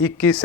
21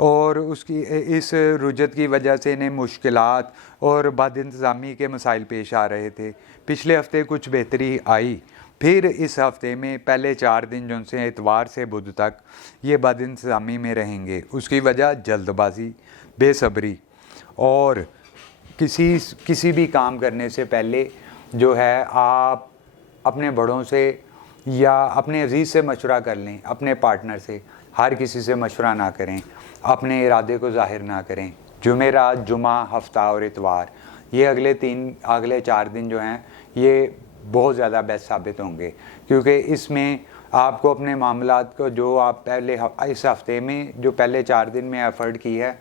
اور اس کی اس رجت کی وجہ سے انہیں مشکلات اور بد انتظامی کے مسائل پیش آ رہے تھے۔ پچھلے ہفتے کچھ بہتری آئی، پھر اس ہفتے میں پہلے 4 دن جو سے اتوار سے بدھ تک یہ بد انتظامی میں رہیں گے۔ اس کی وجہ جلد بازی، بے صبری اور کسی بھی کام کرنے سے پہلے جو ہے آپ اپنے بڑوں سے یا اپنے عزیز سے مشورہ کر لیں، اپنے پارٹنر سے، ہر کسی سے مشورہ نہ کریں، اپنے ارادے کو ظاہر نہ کریں۔ جمعرات، جمعہ، ہفتہ اور اتوار، یہ اگلے 4 دن جو ہیں یہ بہت زیادہ بیسٹ ثابت ہوں گے، کیونکہ اس میں آپ کو اپنے معاملات کو جو آپ اس ہفتے میں جو پہلے 4 دن میں ایفرٹ کی ہے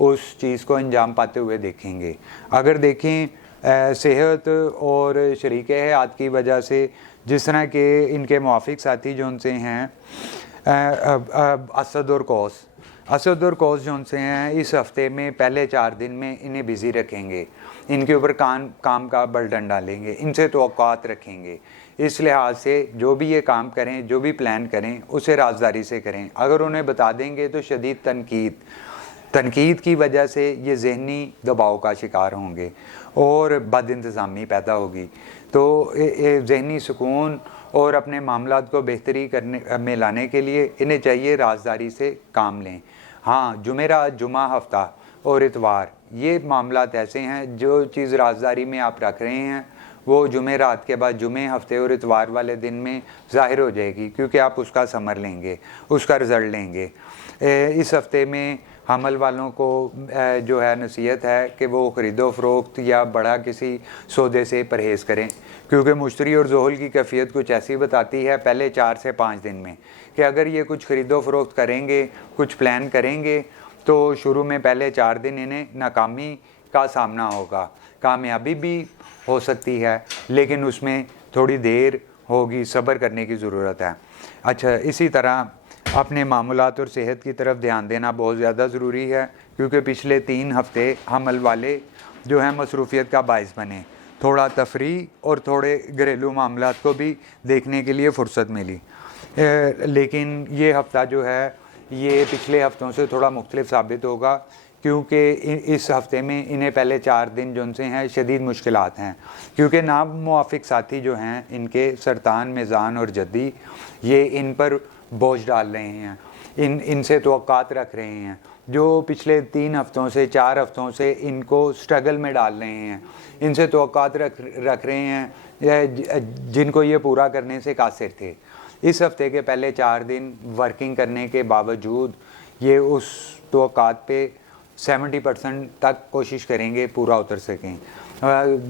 اس چیز کو انجام پاتے ہوئے دیکھیں گے۔ اگر دیکھیں صحت اور شریک حیات کی وجہ سے، جس طرح کہ ان کے موافق ساتھی جو ان سے ہیں اسد اور کوس جو ان سے ہیں، اس ہفتے میں پہلے 4 دن میں انہیں بزی رکھیں گے، ان کے اوپر کام کا برڈن ڈالیں گے، ان سے توقعات رکھیں گے۔ اس لحاظ سے جو بھی یہ کام کریں، جو بھی پلان کریں، اسے رازداری سے کریں۔ اگر انہیں بتا دیں گے تو شدید تنقید کی وجہ سے یہ ذہنی دباؤ کا شکار ہوں گے اور بد انتظامی پیدا ہوگی۔ تو ذہنی سکون اور اپنے معاملات کو بہتری میں لانے کے لیے انہیں چاہیے رازداری سے کام لیں۔ ہاں، جمعرات، جمعہ، ہفتہ اور اتوار، یہ معاملات ایسے ہیں جو چیز رازداری میں آپ رکھ رہے ہیں وہ جمعرات کے بعد جمعے، ہفتے اور اتوار والے دن میں ظاہر ہو جائے گی، کیونکہ آپ اس کا ثمر لیں گے، اس کا رزلٹ لیں گے۔ اس ہفتے میں حمل والوں کو جو ہے نصیحت ہے کہ وہ خرید و فروخت یا بڑا کسی سودے سے پرہیز کریں، کیونکہ مشتری اور ذہول کی کیفیت کچھ ایسی بتاتی ہے پہلے 4 سے 5 دن میں کہ اگر یہ کچھ خرید و فروخت کریں گے، کچھ پلان کریں گے تو شروع میں پہلے 4 دن انہیں ناکامی کا سامنا ہوگا۔ کامیابی بھی ہو سکتی ہے لیکن اس میں تھوڑی دیر ہوگی، صبر کرنے کی ضرورت ہے۔ اچھا، اسی طرح اپنے معاملات اور صحت کی طرف دھیان دینا بہت زیادہ ضروری ہے، کیونکہ پچھلے 3 ہفتے حمل والے جو ہیں مصروفیت کا باعث بنے، تھوڑا تفریح اور تھوڑے گھریلو معاملات کو بھی دیکھنے کے لیے فرصت ملی۔ لیکن یہ ہفتہ جو ہے یہ پچھلے ہفتوں سے تھوڑا مختلف ثابت ہوگا، کیونکہ اس ہفتے میں انہیں پہلے 4 دن جو ان سے ہیں شدید مشکلات ہیں، کیونکہ ناموافق ساتھی جو ہیں ان کے سرطان، میزان اور جدی، یہ ان پر بوجھ ڈال رہے ہیں، ان سے توقعات رکھ رہے ہیں، جو پچھلے 3 ہفتوں سے 4 ہفتوں سے ان کو سٹرگل میں ڈال رہے ہیں، ان سے توقعات رکھ رہے ہیں جن کو یہ پورا کرنے سے قاصر تھے۔ اس ہفتے کے پہلے 4 دن ورکنگ کرنے کے باوجود یہ اس توقعات پہ 70% تک کوشش کریں گے پورا اتر سکیں،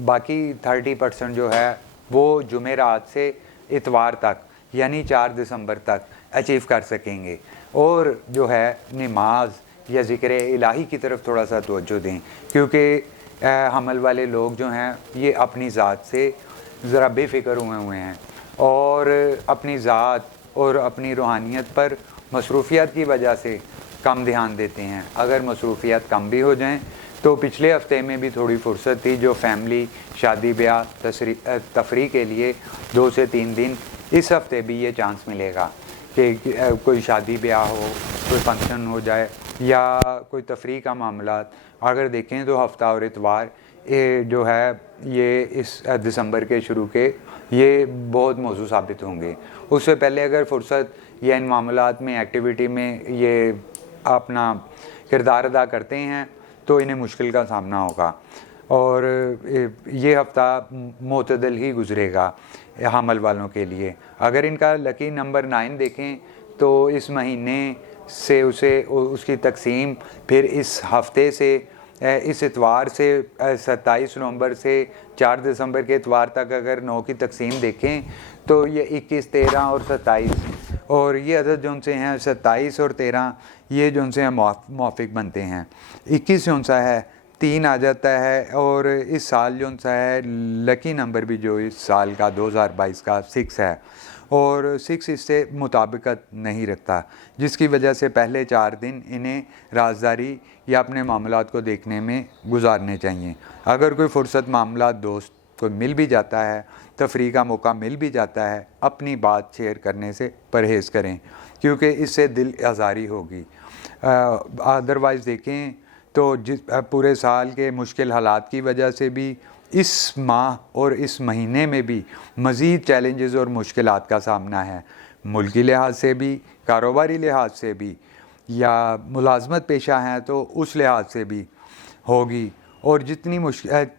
باقی 30% جو ہے وہ جمعرات سے اتوار تک یعنی 4 دسمبر تک اچیو کر سکیں گے۔ اور جو ہے نماز یا ذکر الہی کی طرف تھوڑا سا توجہ دیں، کیونکہ حمل والے لوگ جو ہیں یہ اپنی ذات سے ذرا بے فکر ہوئے ہیں اور اپنی ذات اور اپنی روحانیت پر مصروفیات کی وجہ سے کم دھیان دیتے ہیں۔ اگر مصروفیات کم بھی ہو جائیں تو پچھلے ہفتے میں بھی تھوڑی فرصت تھی جو فیملی، شادی بیاہ، تفریح کے لیے 2 سے 3 دن، اس ہفتے بھی یہ چانس ملے گا کہ کوئی شادی بیاہ ہو، کوئی فنکشن ہو جائے یا کوئی تفریح کا معاملات۔ اگر دیکھیں تو ہفتہ اور اتوار جو ہے یہ اس دسمبر کے شروع کے یہ بہت موزوں ثابت ہوں گے۔ اس سے پہلے اگر فرصت یا ان معاملات میں، ایکٹیویٹی میں یہ اپنا کردار ادا کرتے ہیں تو انہیں مشکل کا سامنا ہوگا، اور یہ ہفتہ معتدل ہی گزرے گا حمل والوں کے لیے۔ اگر ان کا لکی نمبر 9 دیکھیں تو اس مہینے سے اس کی تقسیم پھر اس ہفتے سے، اس اتوار سے 27 نومبر سے 4 دسمبر کے اتوار تک اگر 9 کی تقسیم دیکھیں تو یہ 21، 13 اور 27، اور یہ عدد جو ان سے ہیں 27 اور 13 یہ جو ان سے موافق بنتے ہیں۔ 21 جو ان سا ہے 3 آ جاتا ہے، اور اس سال جو ان سا ہے لکی نمبر بھی جو اس سال کا 2022 کا 6 ہے، اور 6 اس سے مطابقت نہیں رکھتا، جس کی وجہ سے پہلے 4 دن انہیں رازداری یا اپنے معاملات کو دیکھنے میں گزارنے چاہیے۔ اگر کوئی فرصت، معاملات، دوست کو مل بھی جاتا ہے، تفریح کا موقع مل بھی جاتا ہے، اپنی بات شیئر کرنے سے پرہیز کریں، کیونکہ اس سے دل آزاری ہوگی۔ ادروائز دیکھیں تو پورے سال کے مشکل حالات کی وجہ سے بھی اس ماہ اور اس مہینے میں بھی مزید چیلنجز اور مشکلات کا سامنا ہے، ملکی لحاظ سے بھی، کاروباری لحاظ سے بھی، یا ملازمت پیشہ ہیں تو اس لحاظ سے بھی ہوگی۔ اور جتنی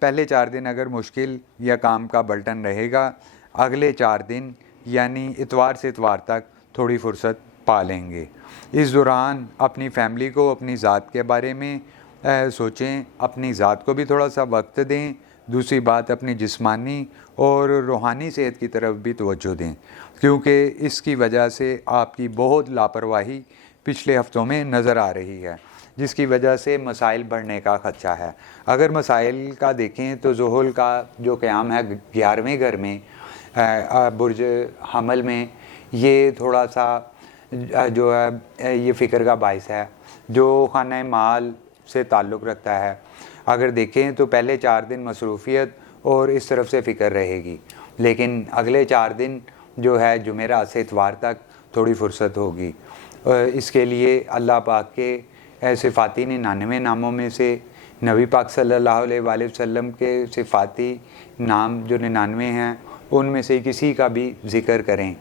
پہلے 4 دن اگر مشکل یا کام کا بلٹن رہے گا، اگلے 4 دن یعنی اتوار سے اتوار تک تھوڑی فرصت پا لیں گے۔ اس دوران اپنی فیملی کو، اپنی ذات کے بارے میں سوچیں، اپنی ذات کو بھی تھوڑا سا وقت دیں۔ دوسری بات، اپنی جسمانی اور روحانی صحت کی طرف بھی توجہ دیں، کیونکہ اس کی وجہ سے آپ کی بہت لاپرواہی پچھلے ہفتوں میں نظر آ رہی ہے، جس کی وجہ سے مسائل بڑھنے کا خدشہ ہے۔ اگر مسائل کا دیکھیں تو ذوحل کا جو قیام ہے 11ویں گھر میں برج حمل میں، یہ تھوڑا سا جو ہے یہ فکر کا باعث ہے، جو خانہ مال سے تعلق رکھتا ہے۔ اگر دیکھیں تو پہلے 4 دن مصروفیت اور اس طرف سے فکر رہے گی، لیکن اگلے 4 دن جو ہے جمعرات سے اتوار تک تھوڑی فرصت ہوگی۔ اس کے لیے اللہ پاک کے صفاتی 99 ناموں میں سے نبی پاک صلی اللہ علیہ وآلہ وسلم کے صفاتی نام جو 99 ہیں ان میں سے کسی کا بھی ذکر کریں،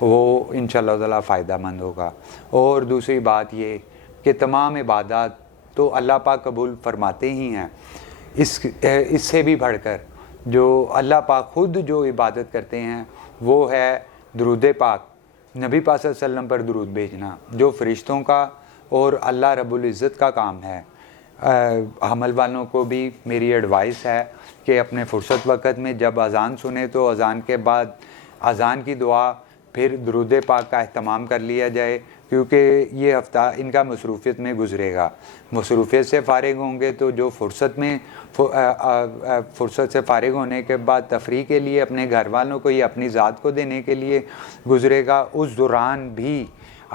وہ انشاءاللہ تعالیٰ فائدہ مند ہوگا۔ اور دوسری بات یہ کہ تمام عبادات تو اللہ پاک قبول فرماتے ہی ہیں، اس سے بھی بڑھ کر جو اللہ پاک خود جو عبادت کرتے ہیں وہ ہے درود پاک، نبی پاک صلی اللہ علیہ وسلم پر درود بھیجنا، جو فرشتوں کا اور اللہ رب العزت کا کام ہے۔ حمل والوں کو بھی میری ایڈوائس ہے کہ اپنے فرصت وقت میں جب اذان سنیں تو اذان کے بعد اذان کی دعا پھر درود پاک کا اہتمام کر لیا جائے، کیونکہ یہ ہفتہ ان کا مصروفیت میں گزرے گا۔ مصروفیت سے فارغ ہوں گے تو جو فرصت سے فارغ ہونے کے بعد تفریح کے لیے اپنے گھر والوں کو یا اپنی ذات کو دینے کے لیے گزرے گا، اس دوران بھی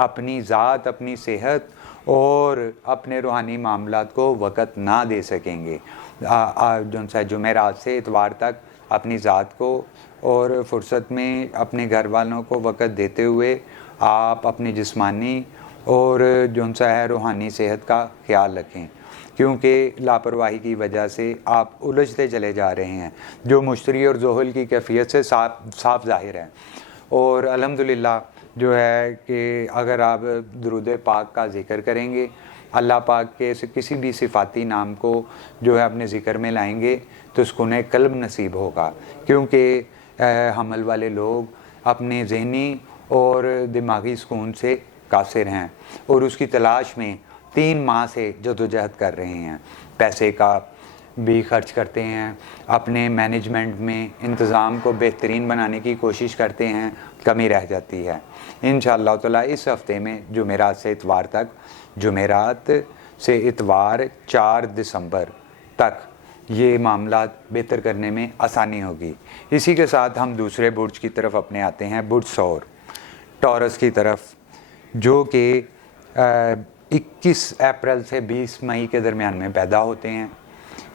اپنی ذات، اپنی صحت اور اپنے روحانی معاملات کو وقت نہ دے سکیں گے۔ جمعرات سے اتوار تک اپنی ذات کو اور فرصت میں اپنے گھر والوں کو وقت دیتے ہوئے آپ اپنی جسمانی اور روحانی صحت کا خیال رکھیں، کیونکہ لاپرواہی کی وجہ سے آپ الجھتے چلے جا رہے ہیں، جو مشتری اور ذوحل کی کیفیت سے صاف ظاہر ہے۔ اور الحمدللہ جو ہے کہ اگر آپ درود پاک کا ذکر کریں گے، اللہ پاک کے کسی بھی صفاتی نام کو جو ہے اپنے ذکر میں لائیں گے تو سکون قلب نصیب ہوگا، کیونکہ حمل والے لوگ اپنے ذہنی اور دماغی سکون سے قاصر ہیں اور اس کی تلاش میں 3 ماہ سے جدوجہد کر رہے ہیں، پیسے کا بھی خرچ کرتے ہیں، اپنے مینجمنٹ میں انتظام کو بہترین بنانے کی کوشش کرتے ہیں، کمی رہ جاتی ہے۔ انشاءاللہ تعالیٰ اس ہفتے میں جمعرات سے اتوار تک، جمعرات سے اتوار 4 دسمبر تک یہ معاملات بہتر کرنے میں آسانی ہوگی۔ اسی کے ساتھ ہم دوسرے برج کی طرف اپنے آتے ہیں، برج ثور، ٹورس کی طرف، جو کہ 21 اپریل سے 20 مئی کے درمیان میں پیدا ہوتے ہیں۔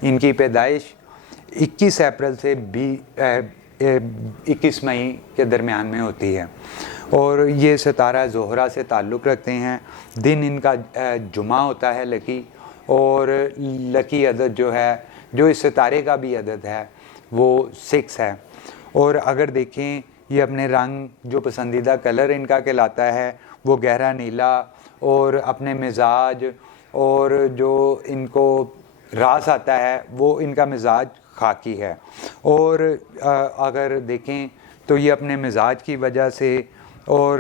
ان کی پیدائش 21 اپریل سے 21 مئی کے درمیان میں ہوتی ہے، اور یہ ستارہ زہرہ سے تعلق رکھتے ہیں۔ دن ان کا جمعہ ہوتا ہے لکی، اور لکی عدد جو ہے، جو اس ستارے کا بھی عدد ہے، وہ 6 ہے۔ اور اگر دیکھیں یہ اپنے رنگ، جو پسندیدہ کلر ان کا کہلاتا ہے وہ گہرا نیلا، اور اپنے مزاج اور جو ان کو راس آتا ہے وہ ان کا مزاج خاکی ہے۔ اور اگر دیکھیں تو یہ اپنے مزاج کی وجہ سے اور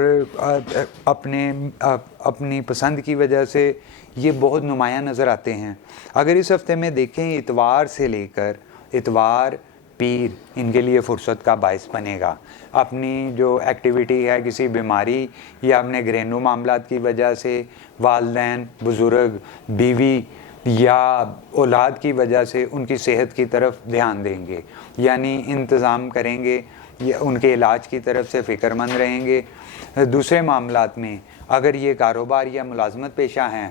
اپنی پسند کی وجہ سے یہ بہت نمایاں نظر آتے ہیں۔ اگر اس ہفتے میں دیکھیں اتوار سے لے کر اتوار پیر ان کے لیے فرصت کا باعث بنے گا۔ اپنی جو ایکٹیویٹی ہے، کسی بیماری یا اپنے گھریلو معاملات کی وجہ سے والدین، بزرگ، بیوی یا اولاد کی وجہ سے ان کی صحت کی طرف دھیان دیں گے، یعنی انتظام کریں گے یا ان کے علاج کی طرف سے فکر مند رہیں گے۔ دوسرے معاملات میں اگر یہ کاروبار یا ملازمت پیشہ ہیں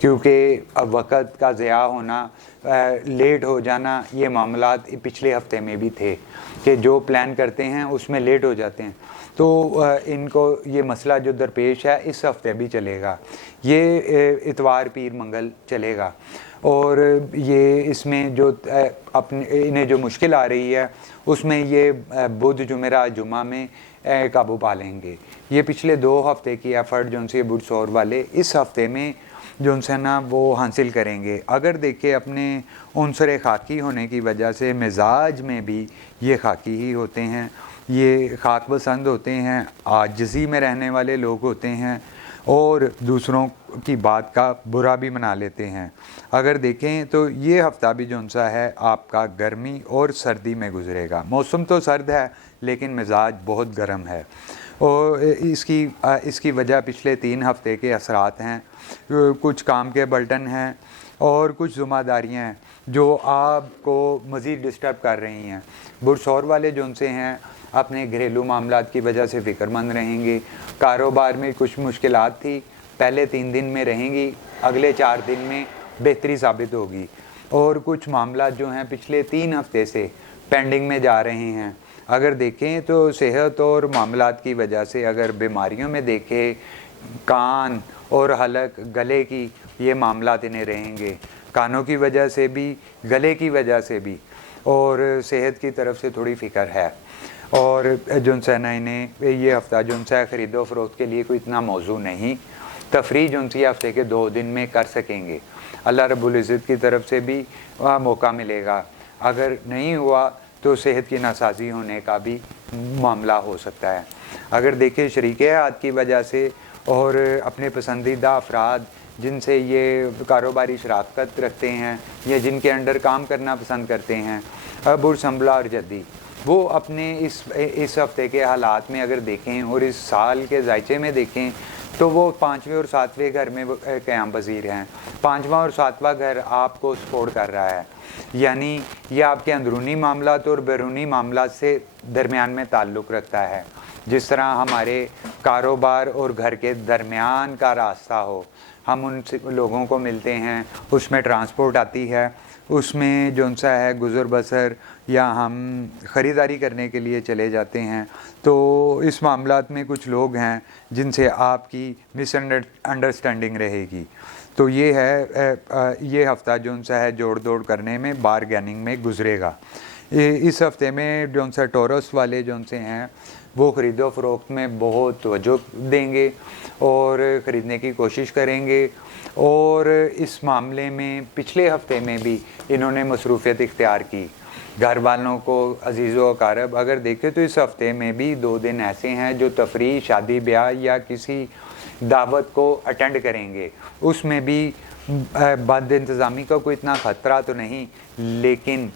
کیونکہ وقت کا ضیاع ہونا، لیٹ ہو جانا، یہ معاملات پچھلے ہفتے میں بھی تھے کہ جو پلان کرتے ہیں اس میں لیٹ ہو جاتے ہیں، تو ان کو یہ مسئلہ جو درپیش ہے اس ہفتے بھی چلے گا، یہ اتوار پیر منگل چلے گا، اور یہ اس میں جو انہیں جو مشکل آ رہی ہے اس میں یہ بدھ جمعرات جمعہ میں قابو پا لیں گے۔ یہ پچھلے 2 ہفتے کی ایفرٹ جو ان سے بدھ سور والے اس ہفتے میں جو ان سے نا وہ حاصل کریں گے۔ اگر دیکھیں اپنے عنصر خاکی ہونے کی وجہ سے مزاج میں بھی یہ خاکی ہی ہوتے ہیں، یہ خاک پسند ہوتے ہیں، عاجزی میں رہنے والے لوگ ہوتے ہیں، اور دوسروں کی بات کا برا بھی منا لیتے ہیں۔ اگر دیکھیں تو یہ ہفتہ بھی جو سا ہے آپ کا گرمی اور سردی میں گزرے گا۔ موسم تو سرد ہے لیکن مزاج بہت گرم ہے، اور اس کی وجہ پچھلے 3 ہفتے کے اثرات ہیں، کچھ کام کے بلٹن ہیں اور کچھ ذمہ داریاں ہیں جو آپ کو مزید ڈسٹرب کر رہی ہیں۔ بدھ سور والے جو ان سے ہیں اپنے گھریلو معاملات کی وجہ سے فکر مند رہیں گے، کاروبار میں کچھ مشکلات تھی، پہلے 3 دن میں رہیں گی، اگلے 4 دن میں بہتری ثابت ہوگی، اور کچھ معاملات جو ہیں پچھلے 3 ہفتے سے پینڈنگ میں جا رہے ہیں۔ اگر دیکھیں تو صحت اور معاملات کی وجہ سے، اگر بیماریوں میں دیکھیں کان اور حلق گلے کی یہ معاملات انہیں رہیں گے، کانوں کی وجہ سے بھی، گلے کی وجہ سے بھی، اور صحت کی طرف سے تھوڑی فکر ہے۔ اور جن سے نا انہیں یہ ہفتہ جن سے خرید و فروخت کے لیے کوئی اتنا موضوع نہیں، تفریح جن سی ہفتے کے 2 دن میں کر سکیں گے، اللہ رب العزت کی طرف سے بھی موقع ملے گا۔ اگر نہیں ہوا تو صحت کی ناسازی ہونے کا بھی معاملہ ہو سکتا ہے۔ اگر دیکھیں شریک حیات کی وجہ سے اور اپنے پسندیدہ افراد جن سے یہ کاروباری شراکت رکھتے ہیں یا جن کے انڈر کام کرنا پسند کرتے ہیں، بدھ سنبلا اور جدی، وہ اپنے اس ہفتے کے حالات میں اگر دیکھیں اور اس سال کے ذائچے میں دیکھیں تو وہ 5ویں اور 7ویں گھر میں قیام پذیر ہیں۔ 5واں اور 7واں گھر آپ کو سپورٹ کر رہا ہے، یعنی یہ آپ کے اندرونی معاملات اور بیرونی معاملات سے درمیان میں تعلق رکھتا ہے۔ جس طرح ہمارے کاروبار اور گھر کے درمیان کا راستہ ہو، ہم ان لوگوں کو ملتے ہیں، اس میں ٹرانسپورٹ آتی ہے، اس میں جو سا ہے گزر بسر یا ہم خریداری کرنے کے لیے چلے جاتے ہیں، تو اس معاملات میں کچھ لوگ ہیں جن سے آپ کی مس انڈرسٹینڈنگ رہے گی۔ تو یہ ہے یہ ہفتہ جو سا ہے جوڑ دوڑ کرنے میں، بارگیننگ میں گزرے گا۔ اس ہفتے میں جو سا ٹورس والے جو سے ہیں وہ خرید و فروخت میں بہت توجہ دیں گے اور خریدنے کی کوشش کریں گے، اور اس معاملے میں پچھلے ہفتے میں بھی انہوں نے مصروفیت اختیار کی، گھر والوں کو، عزیز و اقارب۔ اگر دیکھیں تو اس ہفتے میں بھی 2 دن ایسے ہیں جو تفریح، شادی بیاہ یا کسی دعوت کو اٹینڈ کریں گے، اس میں بھی بد انتظامی کا کوئی اتنا خطرہ تو نہیں، لیکن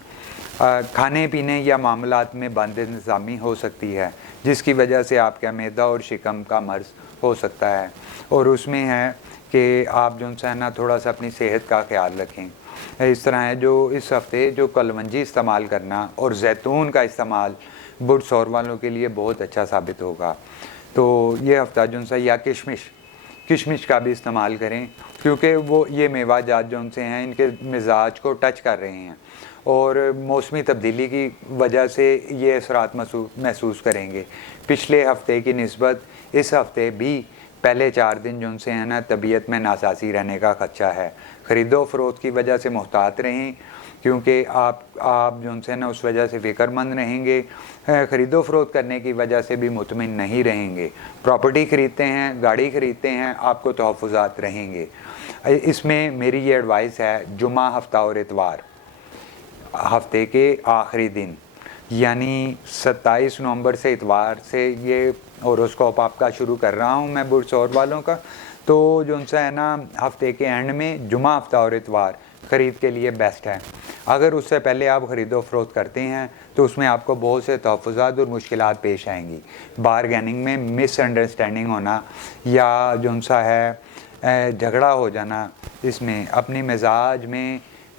کھانے پینے یا معاملات میں بد انتظامی ہو سکتی ہے، جس کی وجہ سے آپ کا معدہ اور شکم کا مرض ہو سکتا ہے، اور اس میں ہے کہ آپ جو ہے نا تھوڑا سا اپنی صحت کا خیال رکھیں۔ اس طرح ہے جو اس ہفتے جو کلونجی استعمال کرنا اور زیتون کا استعمال بدھ سور والوں کے لیے بہت اچھا ثابت ہوگا۔ تو یہ ہفتہ جو سا یا کشمش کا بھی استعمال کریں، کیونکہ وہ یہ میوہ جات جو سے ہیں ان کے مزاج کو ٹچ کر رہے ہیں، اور موسمی تبدیلی کی وجہ سے یہ اثرات محسوس کریں گے۔ پچھلے ہفتے کی نسبت اس ہفتے بھی پہلے 4 دن جو سے ہیں نا طبیعت میں ناسازی رہنے کا خدشہ ہے۔ خرید و فروخت کی وجہ سے محتاط رہیں، کیونکہ آپ جو سے نا اس وجہ سے فکر مند رہیں گے، خرید و فروخت کرنے کی وجہ سے بھی مطمئن نہیں رہیں گے۔ پراپرٹی خریدتے ہیں، گاڑی خریدتے ہیں، آپ کو تحفظات رہیں گے۔ اس میں میری یہ ایڈوائس ہے، جمعہ، ہفتہ اور اتوار، ہفتے کے آخری دن، یعنی 27 نومبر سے اتوار سے یہ ہوروسکوپ آپ کا شروع کر رہا ہوں میں بدھ سور والوں کا، تو جو ان سے ہے نا ہفتے کے اینڈ میں جمعہ، ہفتہ اور اتوار خرید کے لیے بیسٹ ہے۔ اگر اس سے پہلے آپ خرید و فروخت کرتے ہیں تو اس میں آپ کو بہت سے تحفظات اور مشکلات پیش آئیں گی، بارگیننگ میں مس انڈرسٹینڈنگ ہونا یا جو سا ہے جھگڑا ہو جانا، اس میں اپنی مزاج میں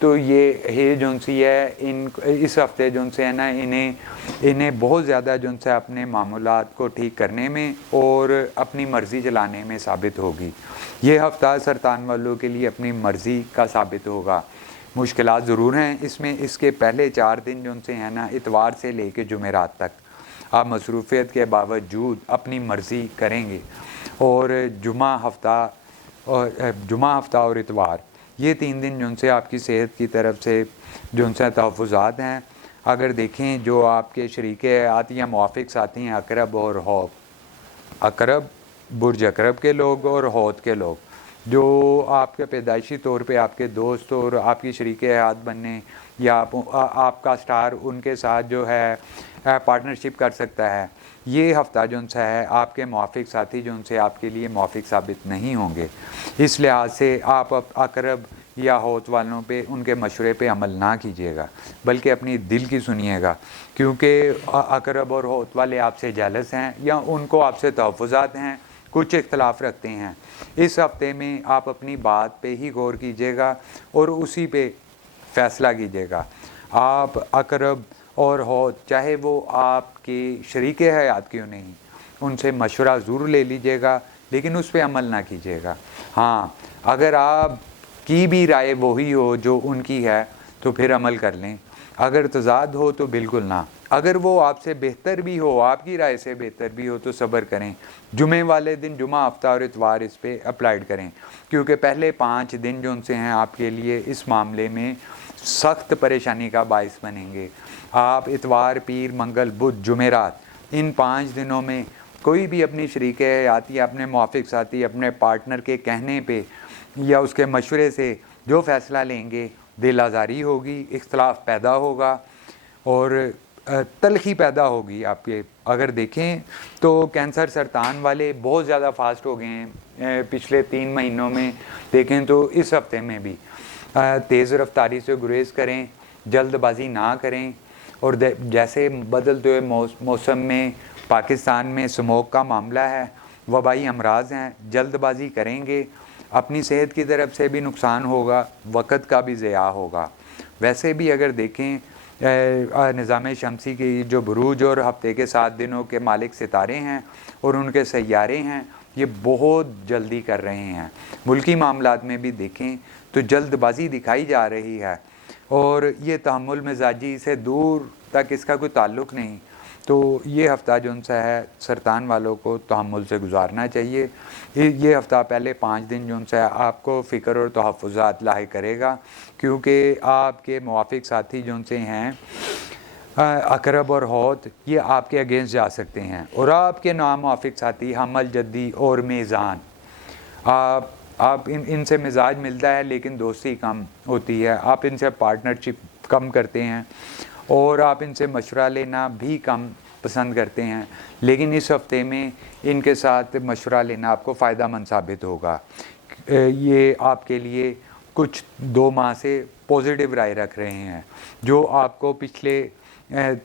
تو یہ جو سی ہے اس ہفتے جو سے ہے نا انہیں بہت زیادہ جو سے اپنے معمولات کو ٹھیک کرنے میں اور اپنی مرضی چلانے میں ثابت ہوگی. یہ ہفتہ سرطان والوں کے لیے اپنی مرضی کا ثابت ہوگا. مشکلات ضرور ہیں اس میں. اس کے پہلے 4 دن جو سے ہیں نا اتوار سے لے کے جمعرات تک آپ مصروفیت کے باوجود اپنی مرضی کریں گے, اور جمعہ ہفتہ اور اتوار یہ 3 دن جو سے آپ کی صحت کی طرف سے جو سے تحفظات ہیں. اگر دیکھیں جو آپ کے شریک حیات یا موافق ساتھی ہیں عقرب اور حوت, عقرب برج عقرب کے لوگ اور حوت کے لوگ, جو آپ کے پیدائشی طور پہ آپ کے دوست اور آپ کی شریک حیات بننے یا آپ کا سٹار ان کے ساتھ جو ہے پارٹنرشپ کر سکتا ہے, یہ ہفتہ جو سا ہے آپ کے موافق ساتھی جو سے آپ کے لیے موافق ثابت نہیں ہوں گے. اس لحاظ سے آپ عقرب یا حوت والوں پہ ان کے مشورے پہ عمل نہ کیجیے گا, بلکہ اپنی دل کی سنیے گا, کیونکہ عقرب اور حوت والے آپ سے جیلس ہیں یا ان کو آپ سے تحفظات ہیں, کچھ اختلاف رکھتے ہیں. اس ہفتے میں آپ اپنی بات پہ ہی غور کیجیے گا اور اسی پہ فیصلہ کیجیے گا. آپ عقرب اور حوت چاہے وہ آپ کے شریک حیات کیوں نہیں, ان سے مشورہ ضرور لے لیجیے گا, لیکن اس پہ عمل نہ کیجیے گا. ہاں اگر آپ کی بھی رائے وہی ہو جو ان کی ہے تو پھر عمل کر لیں, اگر تضاد ہو تو بالکل نہ. اگر وہ آپ سے بہتر بھی ہو, آپ کی رائے سے بہتر بھی ہو تو صبر کریں. جمعے والے دن جمعہ ہفتہ اور اتوار اس پہ اپلائیڈ کریں, کیونکہ پہلے 5 دن جو ان سے ہیں آپ کے لیے اس معاملے میں سخت پریشانی کا باعث بنیں گے. آپ اتوار پیر منگل بدھ جمعرات ان 5 دنوں میں کوئی بھی اپنی شریک حیات یا اپنے موافق ساتھی اپنے پارٹنر کے کہنے پہ یا اس کے مشورے سے جو فیصلہ لیں گے دل آزاری ہوگی, اختلاف پیدا ہوگا اور تلخی پیدا ہوگی آپ کے. اگر دیکھیں تو کینسر سرطان والے بہت زیادہ فاسٹ ہو گئے ہیں پچھلے 3 مہینوں میں. دیکھیں تو اس ہفتے میں بھی تیز رفتاری سے گریز کریں, جلد بازی نہ کریں, اور جیسے بدلتے ہوئے موسم میں پاکستان میں اسموک کا معاملہ ہے, وبائی امراض ہیں, جلد بازی کریں گے اپنی صحت کی طرف سے بھی نقصان ہوگا, وقت کا بھی ضیاع ہوگا. ویسے بھی اگر دیکھیں نظام شمسی کی جو بروج اور ہفتے کے 7 دنوں کے مالک ستارے ہیں اور ان کے سیارے ہیں, یہ بہت جلدی کر رہے ہیں. ملکی معاملات میں بھی دیکھیں تو جلد بازی دکھائی جا رہی ہے, اور یہ تحمل مزاجی سے دور تک اس کا کوئی تعلق نہیں. تو یہ ہفتہ جو سا ہے سرطان والوں کو تحمل سے گزارنا چاہیے. یہ ہفتہ پہلے 5 دن جو سا آپ کو فکر اور تحفظات لاحق کرے گا, کیونکہ آپ کے موافق ساتھی جو سے ہیں عقرب اور حوت یہ آپ کے اگینسٹ جا سکتے ہیں, اور آپ کے ناموافق ساتھی حمل جدی اور میزان, آپ ان سے مزاج ملتا ہے لیکن دوستی کم ہوتی ہے, آپ ان سے پارٹنرشپ کم کرتے ہیں اور آپ ان سے مشورہ لینا بھی کم پسند کرتے ہیں. لیکن اس ہفتے میں ان کے ساتھ مشورہ لینا آپ کو فائدہ مند ثابت ہوگا. یہ آپ کے لیے کچھ 2 ماہ سے پازیٹیو رائے رکھ رہے ہیں جو آپ کو پچھلے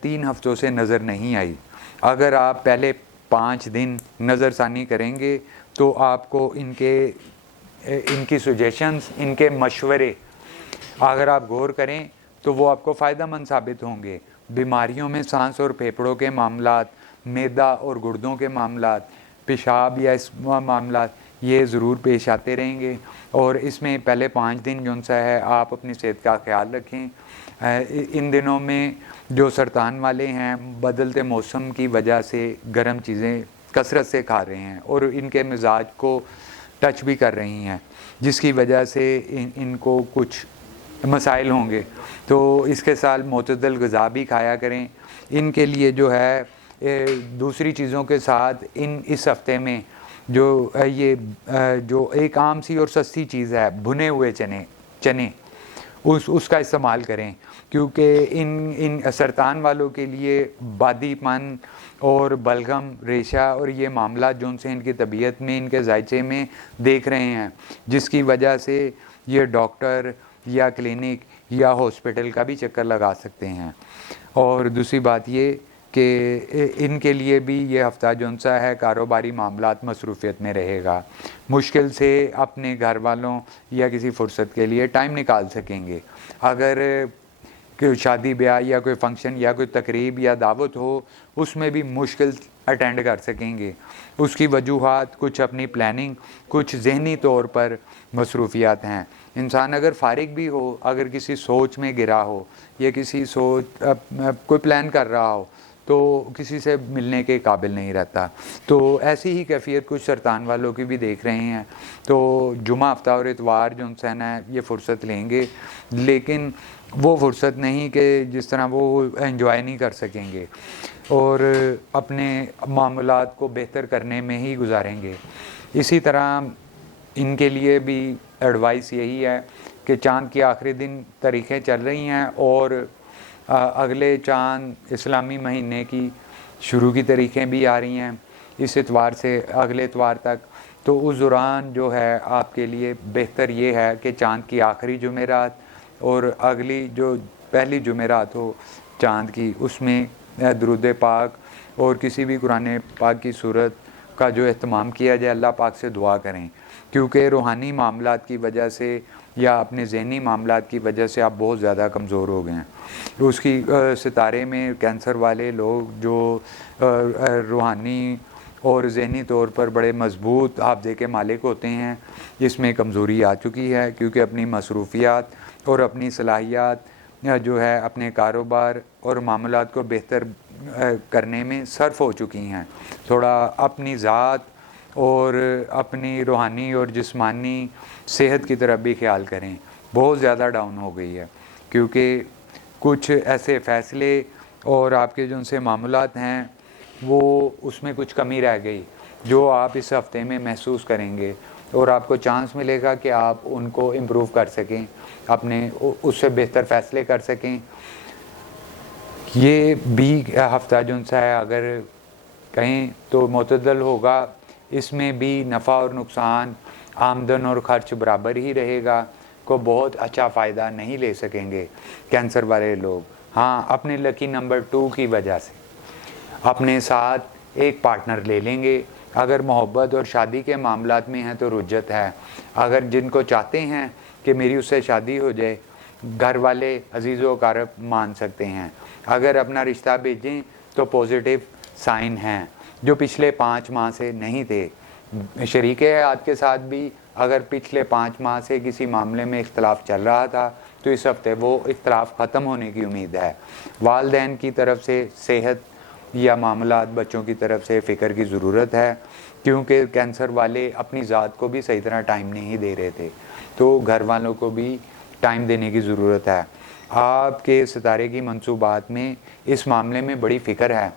3 ہفتوں سے نظر نہیں آئی. اگر آپ پہلے 5 دن نظر ثانی کریں گے تو آپ کو ان کی سجیشنز, ان کے مشورے اگر آپ غور کریں تو وہ آپ کو فائدہ مند ثابت ہوں گے. بیماریوں میں سانس اور پھیپھڑوں کے معاملات, معدہ اور گردوں کے معاملات, پیشاب یا اس معاملات یہ ضرور پیش آتے رہیں گے, اور اس میں پہلے 5 دن جو سا ہے آپ اپنی صحت کا خیال رکھیں. ان دنوں میں جو سرطان والے ہیں بدلتے موسم کی وجہ سے گرم چیزیں کثرت سے کھا رہے ہیں اور ان کے مزاج کو ٹچ بھی کر رہی ہیں, جس کی وجہ سے ان کو کچھ مسائل ہوں گے. تو اس کے ساتھ معتدل غذا بھی کھایا کریں. ان کے لیے جو ہے دوسری چیزوں کے ساتھ اس ہفتے میں جو ایک عام سی اور سستی چیز ہے بھنے ہوئے چنے اس کا استعمال کریں, کیونکہ ان سرطان والوں کے لیے بادی پن اور بلغم ریشہ اور یہ معاملات جو سے ان کی طبیعت میں ان کے ذائچے میں دیکھ رہے ہیں, جس کی وجہ سے یہ ڈاکٹر یا کلینک یا ہاسپٹل کا بھی چکر لگا سکتے ہیں. اور دوسری بات یہ کہ ان کے لیے بھی یہ ہفتہ جو سا ہے کاروباری معاملات مصروفیت میں رہے گا، مشکل سے اپنے گھر والوں یا کسی فرصت کے لیے ٹائم نکال سکیں گے۔ اگر کوئی شادی بیاہ یا کوئی فنکشن یا کوئی تقریب یا دعوت ہو، اس میں بھی مشکل اٹینڈ کر سکیں گے۔ اس کی وجوہات کچھ اپنی پلاننگ، کچھ ذہنی طور پر مصروفیات ہیں۔ انسان اگر فارغ بھی ہو، اگر کسی سوچ میں گرا ہو یا کسی کوئی پلان کر رہا ہو تو کسی سے ملنے کے قابل نہیں رہتا۔ تو ایسی ہی کیفیت کچھ سرطان والوں کی بھی دیکھ رہے ہیں۔ تو جمعہ، ہفتہ اور اتوار جو انسان ہے یہ فرصت لیں گے، لیکن وہ فرصت نہیں کہ جس طرح وہ انجوائے نہیں کر سکیں گے، اور اپنے معاملات کو بہتر کرنے میں ہی گزاریں گے۔ اسی طرح ان کے لیے بھی ایڈوائس یہی ہے کہ چاند کے آخری دن تاریخیں چل رہی ہیں اور اگلے چاند اسلامی مہینے کی شروع کی تاریخیں بھی آ رہی ہیں اس اتوار سے اگلے اتوار تک۔ تو اس دوران جو ہے آپ کے لیے بہتر یہ ہے کہ چاند کی آخری جمعرات اور اگلی جو پہلی جمعرات ہو چاند کی، اس میں درود پاک اور کسی بھی قرآن پاک کی صورت کا جو اہتمام کیا جائے، اللہ پاک سے دعا کریں، کیونکہ روحانی معاملات کی وجہ سے یا اپنے ذہنی معاملات کی وجہ سے آپ بہت زیادہ کمزور ہو گئے ہیں۔ اس کی ستارے میں کینسر والے لوگ جو روحانی اور ذہنی طور پر بڑے مضبوط حافظے کے مالک ہوتے ہیں، اس میں کمزوری آ چکی ہے، کیونکہ اپنی مصروفیات اور اپنی صلاحیات جو ہے اپنے کاروبار اور معاملات کو بہتر کرنے میں صرف ہو چکی ہیں۔ تھوڑا اپنی ذات اور اپنی روحانی اور جسمانی صحت کی طرف بھی خیال کریں، بہت زیادہ ڈاؤن ہو گئی ہے، کیونکہ کچھ ایسے فیصلے اور آپ کے جو ان سے معاملات ہیں وہ اس میں کچھ کمی رہ گئی جو آپ اس ہفتے میں محسوس کریں گے، اور آپ کو چانس ملے گا کہ آپ ان کو امپروو کر سکیں، اپنے اس سے بہتر فیصلے کر سکیں۔ یہ بھی ہفتہ جو سا ہے اگر کہیں تو معتدل ہوگا، اس میں بھی نفع اور نقصان، آمدن اور خرچ برابر ہی رہے گا، کو بہت اچھا فائدہ نہیں لے سکیں گے کینسر والے لوگ۔ ہاں، اپنے لکی نمبر 2 کی وجہ سے اپنے ساتھ ایک پارٹنر لے لیں گے۔ اگر محبت اور شادی کے معاملات میں ہیں تو رجت ہے، اگر جن کو چاہتے ہیں کہ میری اس سے شادی ہو جائے، گھر والے عزیز و اقارب مان سکتے ہیں۔ اگر اپنا رشتہ بھیجیں تو پوزیٹیو سائن ہیں جو پچھلے 5 ماہ سے نہیں تھے۔ شریک حیات کے ساتھ بھی اگر پچھلے 5 ماہ سے کسی معاملے میں اختلاف چل رہا تھا تو اس ہفتے وہ اختلاف ختم ہونے کی امید ہے۔ والدین کی طرف سے صحت یا معاملات، بچوں کی طرف سے فکر کی ضرورت ہے، کیونکہ کینسر والے اپنی ذات کو بھی صحیح طرح ٹائم نہیں دے رہے تھے، تو گھر والوں کو بھی ٹائم دینے کی ضرورت ہے۔ آپ کے ستارے کی منصوبات میں اس معاملے میں بڑی فکر ہے،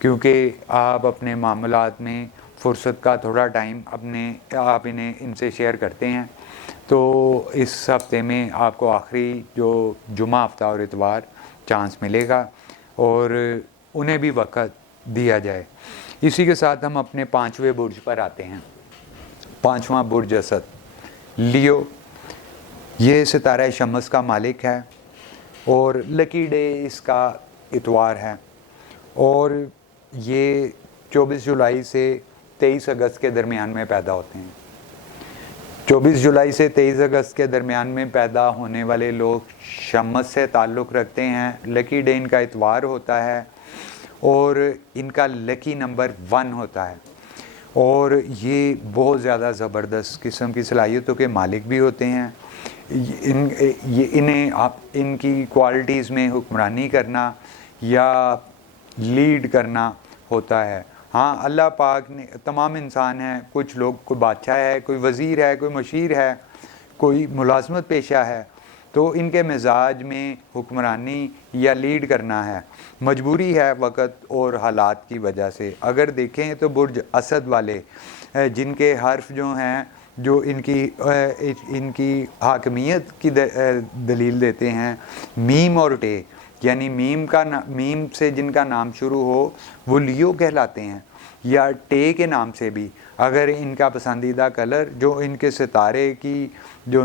کیونکہ آپ اپنے معاملات میں فرصت کا تھوڑا ٹائم آپ انہیں ان سے شیئر کرتے ہیں، تو اس ہفتے میں آپ کو آخری جو جمعہ، ہفتہ اور اتوار چانس ملے گا اور انہیں بھی وقت دیا جائے۔ اسی کے ساتھ ہم اپنے 5ویں برج پر آتے ہیں۔ 5واں برج اسد، لیو۔ یہ ستارہ شمس کا مالک ہے اور لکی ڈے اس کا اتوار ہے، اور یہ 24 جولائی سے 23 اگست کے درمیان میں پیدا ہوتے ہیں۔ 24 جولائی سے 23 اگست کے درمیان میں پیدا ہونے والے لوگ شمس سے تعلق رکھتے ہیں۔ لکی ڈے ان کا اتوار ہوتا ہے اور ان کا لکی نمبر 1 ہوتا ہے، اور یہ بہت زیادہ زبردست قسم کی صلاحیتوں کے مالک بھی ہوتے ہیں۔ انہیں ان کی کوالٹیز میں حکمرانی کرنا یا لیڈ کرنا ہوتا ہے۔ ہاں، اللہ پاک نے تمام انسان ہیں، کچھ لوگ، کوئی بادشاہ ہے، کوئی وزیر ہے، کوئی مشیر ہے، کوئی ملازمت پیشہ ہے، تو ان کے مزاج میں حکمرانی یا لیڈ کرنا ہے، مجبوری ہے وقت اور حالات کی وجہ سے۔ اگر دیکھیں تو برج اسد والے جن کے حرف جو ہیں جو ان کی حاکمیت کی دلیل دیتے ہیں، میم اور ٹے، یعنی میم سے جن کا نام شروع ہو وہ لیو کہلاتے ہیں، یا ٹے کے نام سے بھی۔ اگر ان کا پسندیدہ کلر جو ان کے ستارے کی جو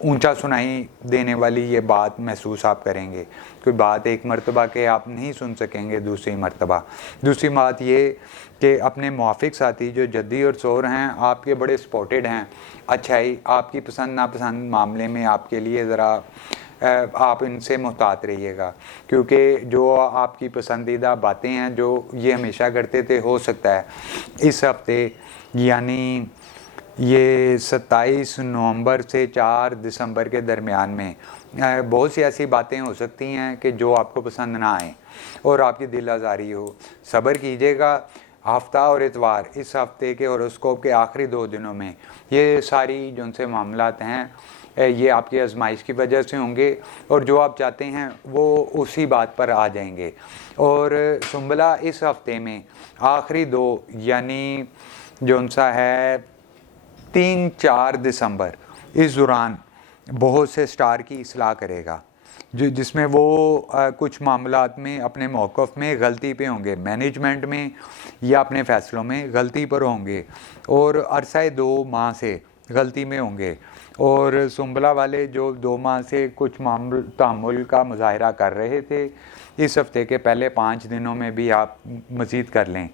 اونچا سنائی دینے والی یہ بات محسوس آپ کریں گے. کوئی بات ایک مرتبہ کے آپ نہیں سن سکیں گے دوسری مرتبہ. دوسری بات یہ کہ اپنے موافق ساتھی جو جدی اور سور ہیں آپ کے بڑے سپورٹڈ ہیں, اچھائی آپ کی پسند ناپسند معاملے میں آپ کے لیے ذرا آپ ان سے محتاط رہیے گا, کیونکہ جو آپ کی پسندیدہ باتیں ہیں جو یہ ہمیشہ کرتے تھے, ہو سکتا ہے اس ہفتے یعنی یہ 27 نومبر سے 4 دسمبر کے درمیان میں بہت سی ایسی باتیں ہو سکتی ہیں کہ جو آپ کو پسند نہ آئیں اور آپ کی دل آزاری ہو. صبر کیجیے گا. ہفتہ اور اتوار اس ہفتے کے ہوروسکوپ کے آخری 2 دنوں میں یہ ساری جو ان سے معاملات ہیں یہ آپ کی آزمائش کی وجہ سے ہوں گے, اور جو آپ چاہتے ہیں وہ اسی بات پر آ جائیں گے. اور سنبلہ اس ہفتے میں آخری 2 یعنی جو ان سا ہے 3-4 دسمبر اس دوران بہت سے سٹار کی اصلاح کرے گا, جس میں وہ کچھ معاملات میں اپنے موقف میں غلطی پہ ہوں گے, مینجمنٹ میں یا اپنے فیصلوں میں غلطی پر ہوں گے, اور عرصہ 2 ماہ سے غلطی میں ہوں گے. اور سنبلہ والے جو 2 ماہ سے کچھ تعامل کا مظاہرہ کر رہے تھے, اس ہفتے کے پہلے 5 دنوں میں بھی آپ مزید کر لیں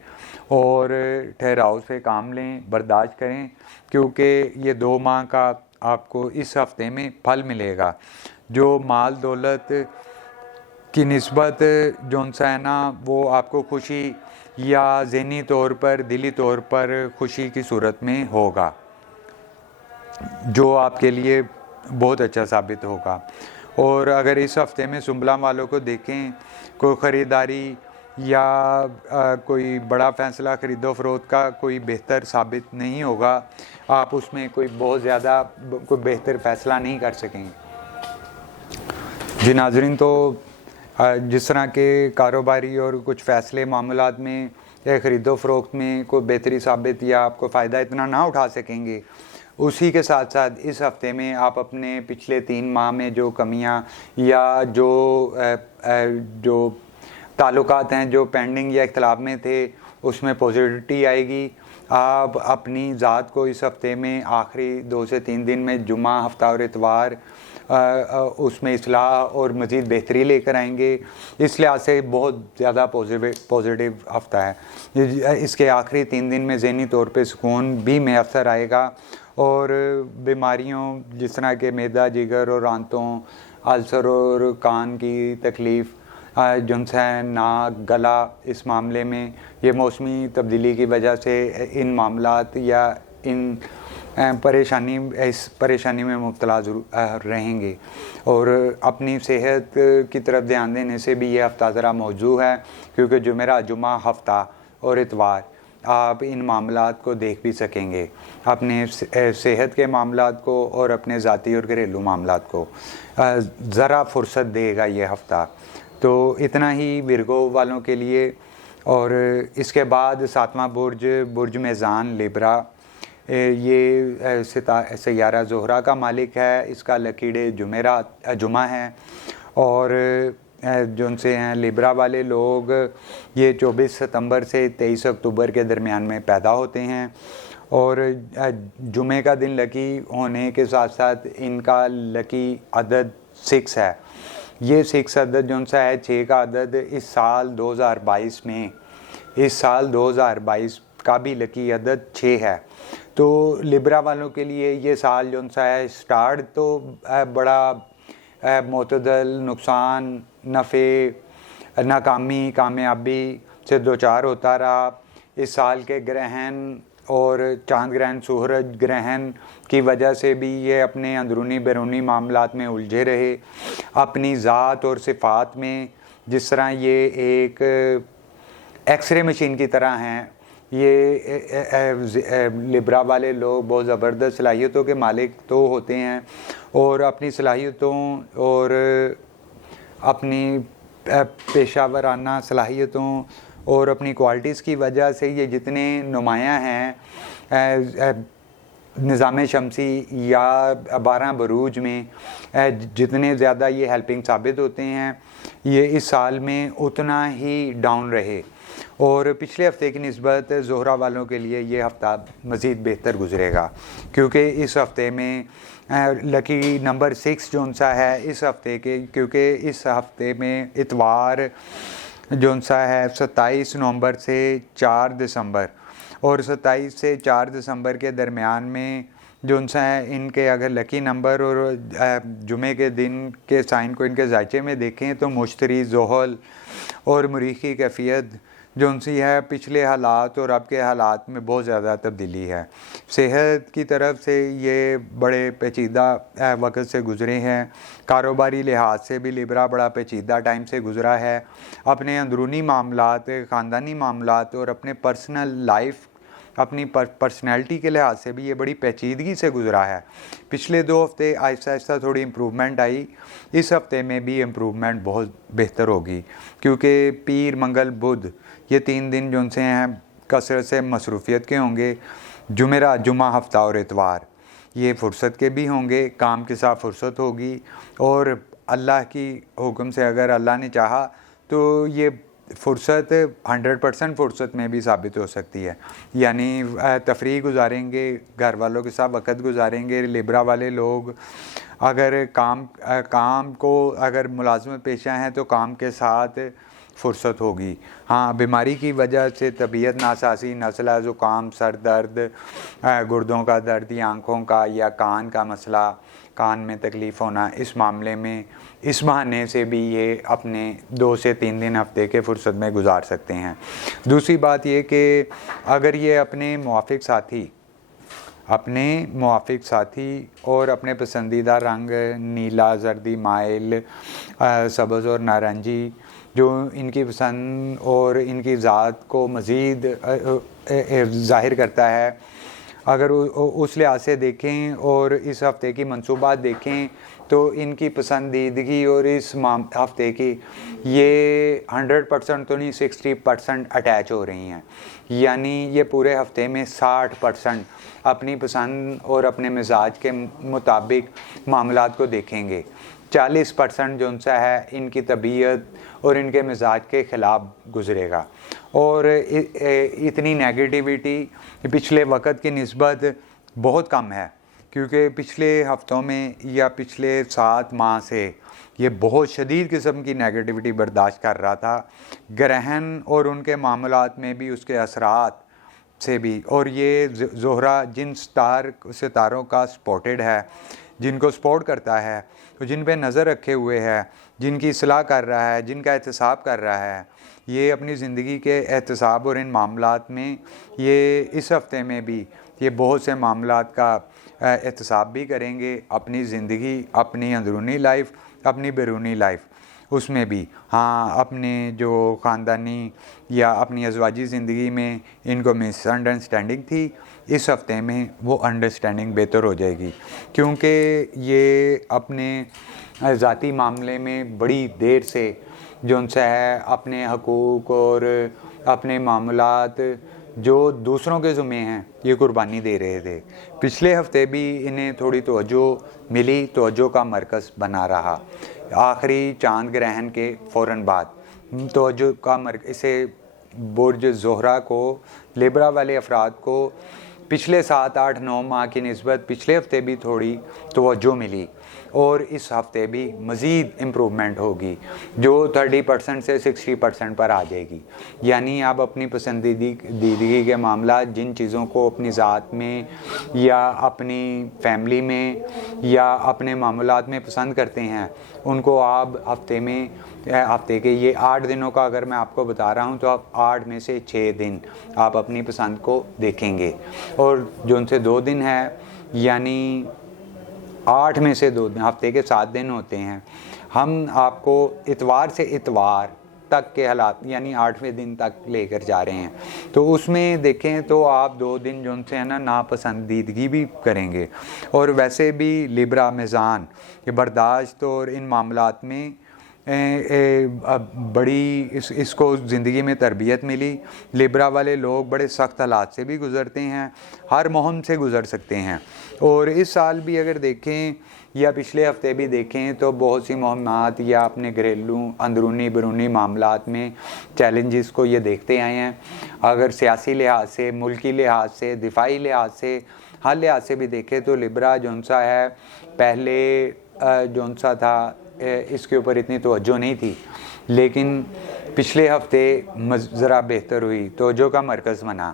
اور ٹھہراؤ سے کام لیں, برداشت کریں, کیونکہ یہ 2 ماہ کا آپ کو اس ہفتے میں پھل ملے گا جو مال دولت کی نسبت جو ان سا ہے نا وہ آپ کو خوشی یا ذہنی طور پر دلی طور پر خوشی کی صورت میں ہوگا, جو آپ کے لیے بہت اچھا ثابت ہوگا. اور اگر اس ہفتے میں سنبلہ والوں کو دیکھیں, کوئی خریداری یا کوئی بڑا فیصلہ خرید و فروخت کا کوئی بہتر ثابت نہیں ہوگا, آپ اس میں کوئی بہت زیادہ کوئی بہتر فیصلہ نہیں کر سکیں. جی ناظرین, تو جس طرح کے کاروباری اور کچھ فیصلے معاملات میں یا خرید و فروخت میں کوئی بہتری ثابت یا آپ کو فائدہ اتنا نہ اٹھا سکیں گے, اسی کے ساتھ ساتھ اس ہفتے میں آپ اپنے پچھلے 3 ماہ میں جو کمیاں یا جو تعلقات ہیں جو پینڈنگ یا اختلاف میں تھے اس میں پازیٹیوٹی آئے گی. آپ اپنی ذات کو اس ہفتے میں آخری 2 سے 3 دن میں جمعہ, ہفتہ اور اتوار اس میں اصلاح اور مزید بہتری لے کر آئیں گے. اس لحاظ سے بہت زیادہ پازیٹیو ہفتہ ہے. اس کے آخری 3 دن میں ذہنی طور پہ سکون بھی میسر آئے گا, اور بیماریوں جس طرح کے معدہ, جگر اور آنتوں, السر اور کان کی تکلیف, جنس ہے ناک, گلا, اس معاملے میں یہ موسمی تبدیلی کی وجہ سے ان معاملات یا ان اس پریشانی میں مبتلا رہیں گے. اور اپنی صحت کی طرف دھیان دینے سے بھی یہ ہفتہ ذرا موضوع ہے, کیونکہ جمعہ, ہفتہ اور اتوار آپ ان معاملات کو دیکھ بھی سکیں گے, اپنے صحت کے معاملات کو اور اپنے ذاتی اور گھریلو معاملات کو ذرا فرصت دے گا یہ ہفتہ. تو اتنا ہی ورگو والوں کے لیے. اور اس کے بعد 7واں برج میزان لیبرا, یہ سیارہ زہرہ کا مالک ہے, اس کا لکی ڈے جمعہ ہے. اور جو ان سے ہیں لیبرا والے لوگ یہ 24 ستمبر سے 23 اکتوبر کے درمیان میں پیدا ہوتے ہیں, اور جمعے کا دن لکی ہونے کے ساتھ ساتھ ان کا لکی عدد 6 ہے. یہ 6 عدد جو ان سا ہے 6 کا عدد اس سال 2022 کا بھی لکی عدد 6 ہے. تو لیبرا والوں کے لیے یہ سال جو ان سا ہے سٹارٹ تو بڑا معتدل, نقصان, نفع, ناکامی, کامیابی سے دوچار ہوتا رہا. اس سال کے گرہن اور چاند گرہن, سورج گرہن کی وجہ سے بھی یہ اپنے اندرونی بیرونی معاملات میں الجھے رہے, اپنی ذات اور صفات میں. جس طرح یہ ایک ایکس رے مشین کی طرح ہیں, یہ لیبرا والے لوگ بہت زبردست صلاحیتوں کے مالک تو ہوتے ہیں, اور اپنی صلاحیتوں اور اپنی پیشہ ورانہ صلاحیتوں اور اپنی کوالٹیز کی وجہ سے یہ جتنے نمایاں ہیں نظام شمسی یا 12 بروج میں, جتنے زیادہ یہ ہیلپنگ ثابت ہوتے ہیں, یہ اس سال میں اتنا ہی ڈاؤن رہے. اور پچھلے ہفتے کی نسبت زہرہ والوں کے لیے یہ ہفتہ مزید بہتر گزرے گا، کیونکہ اس ہفتے میں لکی نمبر 6 جون سا ہے اس ہفتے کے، کیونکہ اس ہفتے میں اتوار جون سا ہے 27 نومبر سے 4 دسمبر، اور 27 سے 4 دسمبر کے درمیان میں جون سا ہے ان کے اگر لکی نمبر اور جمعے کے دن کے سائن کو ان کے ذائچے میں دیکھیں تو مشتری، زحل اور مریخ کی کیفیت جون سی ہے پچھلے حالات اور اب کے حالات میں بہت زیادہ تبدیلی ہے۔ صحت کی طرف سے یہ بڑے پیچیدہ وقت سے گزرے ہیں، کاروباری لحاظ سے بھی لیبرا بڑا پیچیدہ ٹائم سے گزرا ہے، اپنے اندرونی معاملات، خاندانی معاملات اور اپنے پرسنل لائف، اپنی پرسنالٹی کے لحاظ سے بھی یہ بڑی پیچیدگی سے گزرا ہے۔ پچھلے 2 ہفتے آہستہ آہستہ تھوڑی امپرومنٹ آئی، اس ہفتے میں بھی امپرومنٹ بہت بہتر ہوگی، کیونکہ پیر، منگل، بدھ یہ 3 دن جو ان سے ہیں کثرت سے مصروفیت کے ہوں گے۔ جمعہ، ہفتہ اور اتوار یہ فرصت کے بھی ہوں گے، کام کے ساتھ فرصت ہوگی، اور اللہ کی حکم سے اگر اللہ نے چاہا تو یہ فرصت 100% فرصت میں بھی ثابت ہو سکتی ہے، یعنی تفریح گزاریں گے، گھر والوں کے ساتھ وقت گزاریں گے۔ لیبرا والے لوگ اگر کام کو اگر ملازمت پیشہ ہیں تو کام کے ساتھ فرصت ہوگی۔ ہاں، بیماری کی وجہ سے طبیعت ناسازی، نزلہ، زکام، سر درد، گردوں کا درد یا آنکھوں کا یا کان کا مسئلہ، کان میں تکلیف ہونا، اس معاملے میں اس بہانے سے بھی یہ اپنے 2 سے 3 دن ہفتے کے فرصت میں گزار سکتے ہیں۔ دوسری بات یہ کہ اگر یہ اپنے موافق ساتھی اور اپنے پسندیدہ رنگ نیلا، زردی مائل، سبز اور نارنجی جو ان کی پسند اور ان کی ذات کو مزید ظاہر کرتا ہے، اگر اس لحاظ سے دیکھیں اور اس ہفتے کی منصوبات دیکھیں تو ان کی پسندیدگی اور اس ہفتے کی یہ 100% تو نہیں 60% اٹیچ ہو رہی ہیں، یعنی یہ پورے ہفتے میں 60% اپنی پسند اور اپنے مزاج کے مطابق معاملات کو دیکھیں گے، 40% جو ان سے ہے ان کی طبیعت اور ان کے مزاج کے خلاف گزرے گا۔ اور اتنی نیگیٹیوٹی پچھلے وقت کی نسبت بہت کم ہے، کیونکہ پچھلے ہفتوں میں یا پچھلے 7 ماہ سے یہ بہت شدید قسم کی نیگیٹیوٹی برداشت کر رہا تھا، گرہن اور ان کے معاملات میں بھی اس کے اثرات سے بھی۔ اور یہ زہرہ جن ستاروں کا سپورٹڈ ہے، جن کو سپورٹ کرتا ہے، جن پہ نظر رکھے ہوئے ہے، جن کی اصلاح کر رہا ہے، جن کا احتساب کر رہا ہے، یہ اپنی زندگی کے احتساب اور ان معاملات میں یہ اس ہفتے میں بھی یہ بہت سے معاملات کا احتساب بھی کریں گے، اپنی زندگی، اپنی اندرونی لائف، اپنی بیرونی لائف، اس میں بھی ہاں اپنے جو خاندانی یا اپنی ازواجی زندگی میں ان کو مس انڈرسٹینڈنگ تھی، اس ہفتے میں وہ انڈرسٹینڈنگ بہتر ہو جائے گی، کیونکہ یہ اپنے ذاتی معاملے میں بڑی دیر سے جو ان سے ہے اپنے حقوق اور اپنے معاملات جو دوسروں کے ذمہ ہیں یہ قربانی دے رہے تھے۔ پچھلے ہفتے بھی انہیں تھوڑی توجہ ملی، توجہ کا مرکز بنا رہا، آخری چاند گرہن کے فوراً بعد توجہ کا مرکز، اسے برج زہرہ کو، لیبرا والے افراد کو پچھلے 7، 8، 9 ماہ کی نسبت پچھلے ہفتے بھی تھوڑی توجہ ملی، اور اس ہفتے بھی مزید امپرومنٹ ہوگی جو 30% سے 60% پر آ جائے گی، یعنی آپ اپنی پسندیدگی کے معاملات، جن چیزوں کو اپنی ذات میں یا اپنی فیملی میں یا اپنے معاملات میں پسند کرتے ہیں، ان کو آپ ہفتے کے یہ 8 دنوں کا اگر میں آپ کو بتا رہا ہوں تو آپ 8 میں سے 6 دن آپ اپنی پسند کو دیکھیں گے، اور جو ان سے 2 دن ہے یعنی 8 میں سے 2 دن، ہفتے کے 7 دن ہوتے ہیں، ہم آپ کو اتوار سے اتوار تک کے حالات یعنی 8ویں دن تک لے کر جا رہے ہیں، تو اس میں دیکھیں تو آپ 2 دن جو ان سے ہے نا ناپسندیدگی بھی کریں گے، اور ویسے بھی لیبرا میزان یہ برداشت اور ان معاملات میں بڑی اس کو زندگی میں تربیت ملی. لبرا والے لوگ بڑے سخت حالات سے بھی گزرتے ہیں, ہر مہم سے گزر سکتے ہیں. اور اس سال بھی اگر دیکھیں یا پچھلے ہفتے بھی دیکھیں تو بہت سی مہمات یا اپنے گھریلو اندرونی بیرونی معاملات میں چیلنجز کو یہ دیکھتے آئے ہیں. اگر سیاسی لحاظ سے, ملکی لحاظ سے, دفاعی لحاظ سے, ہر لحاظ سے بھی دیکھیں تو لبرا جون سا ہے پہلے جون سا تھا اس کے اوپر اتنی توجہ نہیں تھی, لیکن پچھلے ہفتے ذرا بہتر ہوئی, توجہ کا مرکز بنا.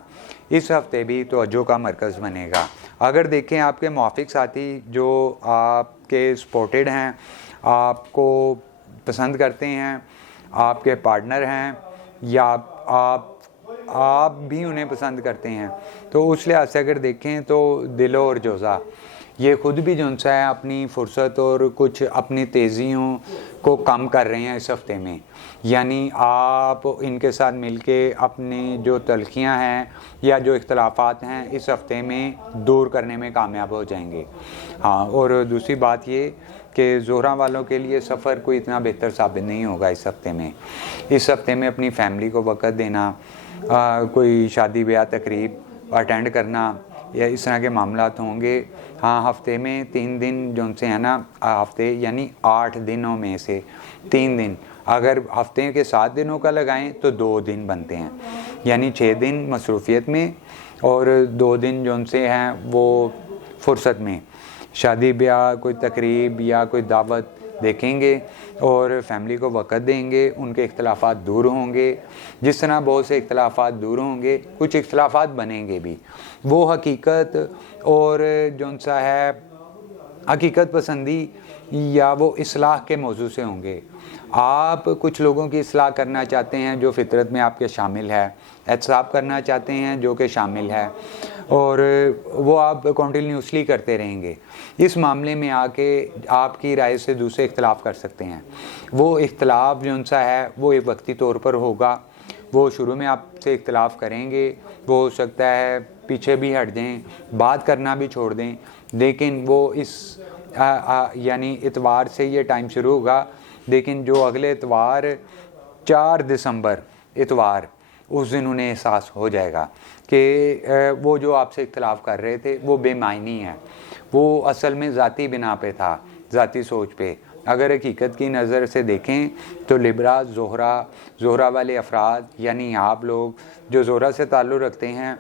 اس ہفتے بھی توجہ کا مرکز بنے گا. اگر دیکھیں آپ کے موافق ساتھی جو آپ کے سپورٹڈ ہیں, آپ کو پسند کرتے ہیں, آپ کے پارٹنر ہیں, یا آپ بھی انہیں پسند کرتے ہیں, تو اس لحاظ سے اگر دیکھیں تو دلو اور جوزا یہ خود بھی جون سا ہے اپنی فرصت اور کچھ اپنی تیزیوں کو کم کر رہے ہیں اس ہفتے میں. یعنی آپ ان کے ساتھ مل کے اپنی جو تلخیاں ہیں یا جو اختلافات ہیں اس ہفتے میں دور کرنے میں کامیاب ہو جائیں گے. ہاں, اور دوسری بات یہ کہ زہرہ والوں کے لیے سفر کوئی اتنا بہتر ثابت نہیں ہوگا اس ہفتے میں. اس ہفتے میں اپنی فیملی کو وقت دینا, کوئی شادی بیاہ تقریب اٹینڈ کرنا یا اس طرح کے معاملات ہوں گے. ہاں, ہفتے میں 3 دن جون سے ہے نا, ہفتے یعنی 8 دنوں میں سے 3 دن, اگر ہفتے کے 7 دنوں کا لگائیں تو 2 دن بنتے ہیں, یعنی 6 دن مصروفیت میں اور 2 دن جون سے ہیں وہ فرصت میں. شادی بیاہ, کوئی تقریب یا کوئی دعوت دیکھیں گے اور فیملی کو وقت دیں گے, ان کے اختلافات دور ہوں گے. جس طرح بہت سے اختلافات دور ہوں گے, کچھ اختلافات بنیں گے بھی, وہ حقیقت اور جون سا ہے حقیقت پسندی یا وہ اصلاح کے موضوع سے ہوں گے. آپ کچھ لوگوں کی اصلاح کرنا چاہتے ہیں جو فطرت میں آپ کے شامل ہے, احتساب کرنا چاہتے ہیں جو کہ شامل ہے, اور وہ آپ کنٹینیوسلی کرتے رہیں گے. اس معاملے میں آ کے آپ کی رائے سے دوسرے اختلاف کر سکتے ہیں. وہ اختلاف جون سا ہے وہ ایک وقتی طور پر ہوگا, وہ شروع میں آپ سے اختلاف کریں گے, وہ ہو سکتا ہے پیچھے بھی ہٹ دیں, بات کرنا بھی چھوڑ دیں, لیکن وہ اس یعنی اتوار سے یہ ٹائم شروع ہوگا, لیکن جو اگلے اتوار 4 دسمبر اتوار, اس دن انہیں احساس ہو جائے گا کہ وہ جو آپ سے اختلاف کر رہے تھے وہ بے معنی ہے, وہ اصل میں ذاتی بنا پہ تھا, ذاتی سوچ پہ. اگر حقیقت کی نظر سے دیکھیں تو لبرا زہرہ والے افراد یعنی آپ لوگ جو زہرہ سے تعلق رکھتے ہیں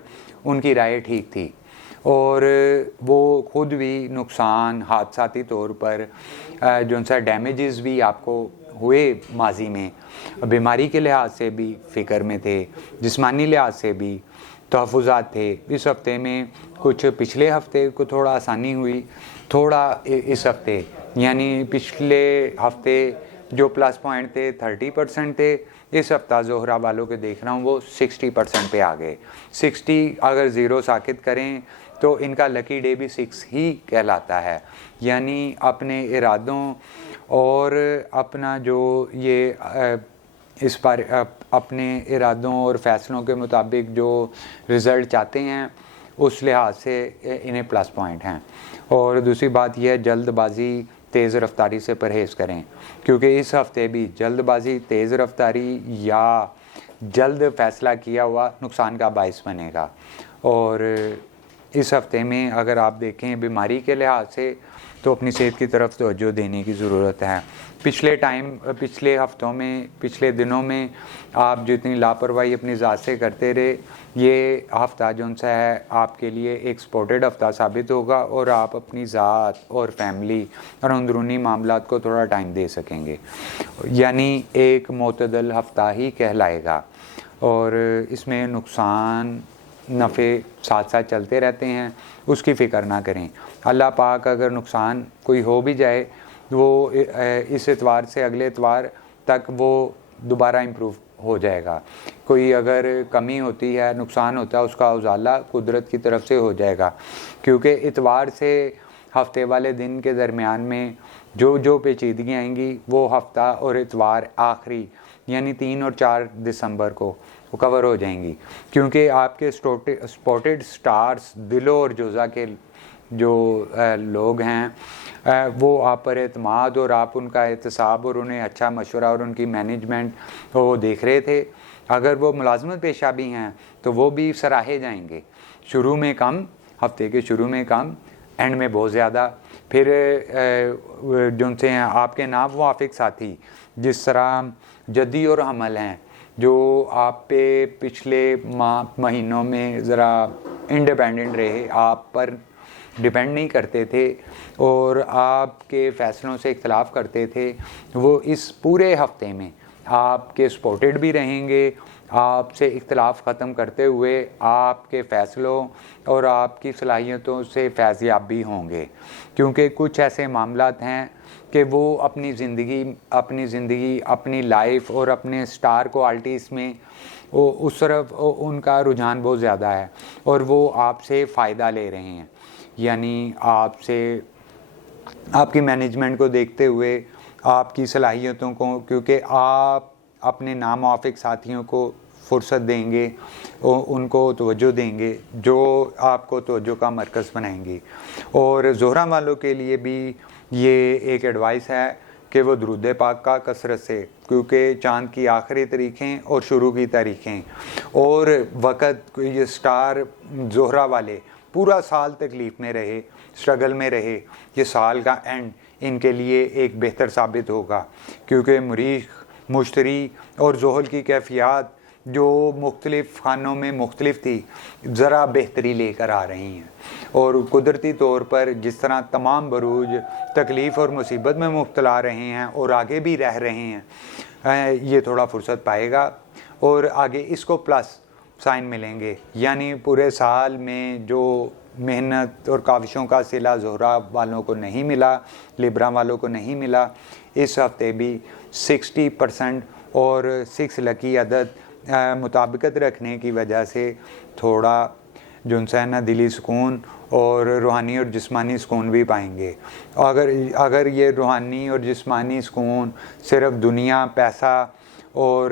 ان کی رائے ٹھیک تھی, اور وہ خود بھی نقصان حادثاتی طور پر جو سا ڈیمیجز بھی آپ کو ہوئے ماضی میں, بیماری کے لحاظ سے بھی فکر میں تھے, جسمانی لحاظ سے بھی تحفظات تھے. اس ہفتے میں کچھ پچھلے ہفتے کو تھوڑا آسانی ہوئی, تھوڑا اس ہفتے یعنی پچھلے ہفتے جو پلس پوائنٹ تھے 30% تھے, اس ہفتہ زہرہ والوں کے دیکھ رہا ہوں وہ 60% پہ آ گئے. 60 اگر 0 ساکت کریں تو ان کا لکی ڈے بھی 6 ہی کہلاتا ہے. یعنی اپنے ارادوں اور اپنا جو یہ اس پر اپنے ارادوں اور فیصلوں کے مطابق جو رزلٹ چاہتے ہیں اس لحاظ سے انہیں پلس پوائنٹ ہیں. اور دوسری بات یہ ہے جلد بازی تیز رفتاری سے پرہیز کریں, کیونکہ اس ہفتے بھی جلد بازی, تیز رفتاری یا جلد فیصلہ کیا ہوا نقصان کا باعث بنے گا. اور اس ہفتے میں اگر آپ دیکھیں بیماری کے لحاظ سے تو اپنی صحت کی طرف توجہ دینے کی ضرورت ہے. پچھلے ہفتوں میں, پچھلے دنوں میں آپ جتنی لاپرواہی اپنی ذات سے کرتے رہے, یہ ہفتہ جون سا ہے آپ کے لیے ایک سپورٹڈ ہفتہ ثابت ہوگا, اور آپ اپنی ذات اور فیملی اور اندرونی معاملات کو تھوڑا ٹائم دے سکیں گے. یعنی ایک معتدل ہفتہ ہی کہلائے گا, اور اس میں نقصان نفع ساتھ ساتھ چلتے رہتے ہیں, اس کی فکر نہ کریں. اللہ پاک اگر نقصان کوئی ہو بھی جائے وہ اس اتوار سے اگلے اتوار تک وہ دوبارہ امپروو ہو جائے گا. کوئی اگر کمی ہوتی ہے, نقصان ہوتا ہے, اس کا ازالہ قدرت کی طرف سے ہو جائے گا, کیونکہ اتوار سے ہفتے والے دن کے درمیان میں جو پیچیدگیاں آئیں گی وہ ہفتہ اور اتوار آخری یعنی 3 اور 4 دسمبر کو وہ کور ہو جائیں گی, کیونکہ آپ کے سپورٹڈ سٹارز دلو اور جوزا کے جو لوگ ہیں وہ آپ پر اعتماد اور آپ ان کا احتساب اور انہیں اچھا مشورہ اور ان کی مینجمنٹ وہ دیکھ رہے تھے. اگر وہ ملازمت پیشہ بھی ہیں تو وہ بھی سراہے جائیں گے. شروع میں کم، ہفتے کے شروع میں کم، اینڈ میں بہت زیادہ. پھر جو ان سے ہیں آپ کے ناموافق ساتھی جس طرح جدی اور حمل ہیں، جو آپ پہ پچھلے مہینوں میں ذرا انڈیپینڈنٹ رہے، آپ پر ڈیپینڈ نہیں کرتے تھے اور آپ کے فیصلوں سے اختلاف کرتے تھے، وہ اس پورے ہفتے میں آپ کے سپورٹڈ بھی رہیں گے. آپ سے اختلاف ختم کرتے ہوئے آپ کے فیصلوں اور آپ کی صلاحیتوں سے فیضیاب بھی ہوں گے. کیونکہ کچھ ایسے معاملات ہیں کہ وہ اپنی زندگی اپنی لائف اور اپنے سٹار کوالٹیز میں اس طرف ان کا رجحان بہت زیادہ ہے اور وہ آپ سے فائدہ لے رہے ہیں. یعنی آپ سے، آپ کی مینجمنٹ کو دیکھتے ہوئے، آپ کی صلاحیتوں کو، کیونکہ آپ اپنے ناموافق ساتھیوں کو فرصت دیں گے، ان کو توجہ دیں گے جو آپ کو توجہ کا مرکز بنائیں گے. اور زہرہ والوں کے لیے بھی یہ ایک ایڈوائس ہے کہ وہ درود پاک کا کثرت سے، کیونکہ چاند کی آخری تاریخیں اور شروع کی تاریخیں اور وقت، یہ سٹار زہرہ والے پورا سال تکلیف میں رہے، اسٹرگل میں رہے، یہ سال کا اینڈ ان کے لیے ایک بہتر ثابت ہوگا. کیونکہ مریخ، مشتری اور زحل کی کیفیات جو مختلف خانوں میں مختلف تھی، ذرا بہتری لے کر آ رہی ہیں. اور قدرتی طور پر جس طرح تمام بروج تکلیف اور مصیبت میں مبتلا رہے ہیں اور آگے بھی رہ رہے ہیں، یہ تھوڑا فرصت پائے گا اور آگے اس کو پلس سائن ملیں گے. یعنی پورے سال میں جو محنت اور کاوشوں کا صلہ زہرہ والوں کو نہیں ملا، لیبرا والوں کو نہیں ملا، اس ہفتے بھی 60% اور 6 لکی عدد مطابقت رکھنے کی وجہ سے تھوڑا جو انسان دلی سکون اور روحانی اور جسمانی سکون بھی پائیں گے. اگر یہ روحانی اور جسمانی سکون صرف دنیا، پیسہ اور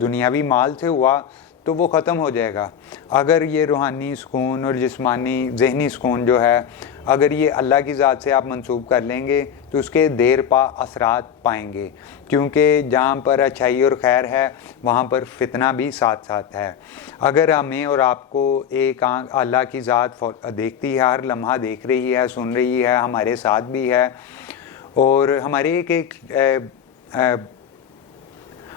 دنیاوی مال سے ہوا تو وہ ختم ہو جائے گا. اگر یہ روحانی سکون اور جسمانی ذہنی سکون جو ہے، اگر یہ اللہ کی ذات سے آپ منسوب کر لیں گے تو اس کے دیر پا اثرات پائیں گے. کیونکہ جہاں پر اچھائی اور خیر ہے وہاں پر فتنہ بھی ساتھ ساتھ ہے. اگر ہمیں اور آپ کو ایک آنکھ اللہ کی ذات دیکھتی ہے، ہر لمحہ دیکھ رہی ہے، سن رہی ہے، ہمارے ساتھ بھی ہے اور ہمارے ایک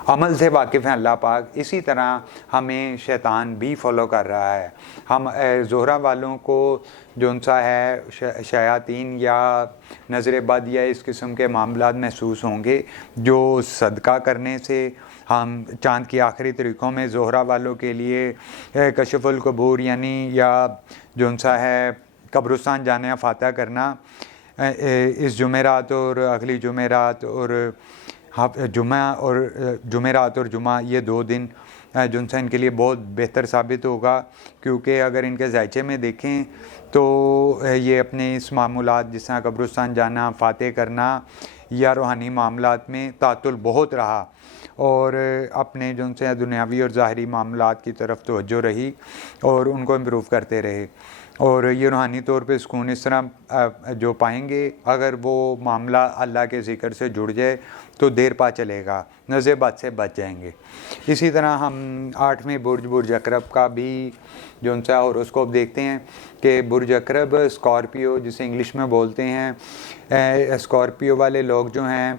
عمل سے واقف ہیں اللہ پاک، اسی طرح ہمیں شیطان بھی فالو کر رہا ہے. ہم زہرہ والوں کو جو ان سا ہے شیاطین یا نظر بد یا اس قسم کے معاملات محسوس ہوں گے، جو صدقہ کرنے سے ہم چاند کی آخری طریقوں میں زہرہ والوں کے لیے کشف القبور یعنی یا جو ان سا ہے قبرستان جانا فاتح کرنا اس جمعرات اور اگلی جمعرات اور جمعرات اور جمعہ، یہ 2 دن جو ان کے لیے بہت بہتر ثابت ہوگا. کیونکہ اگر ان کے ذائچے میں دیکھیں تو یہ اپنے اس معمولات جس طرح قبرستان جانا، فاتح کرنا یا روحانی معاملات میں تعطل بہت رہا اور اپنے جو ان سے دنیاوی اور ظاہری معاملات کی طرف توجہ رہی اور ان کو امپروو کرتے رہے. اور یہ روحانی طور پہ سکون اس طرح جو پائیں گے، اگر وہ معاملہ اللہ کے ذکر سے جڑ جائے تو دیر پا چلے گا، نظر بد سے بچ جائیں گے. اسی طرح ہم 8ویں برج عقرب کا بھی جو ان سے ہوروسکوپ دیکھتے ہیں کہ برج عقرب اسکارپیو جسے انگلش میں بولتے ہیں، اسکارپیو والے لوگ جو ہیں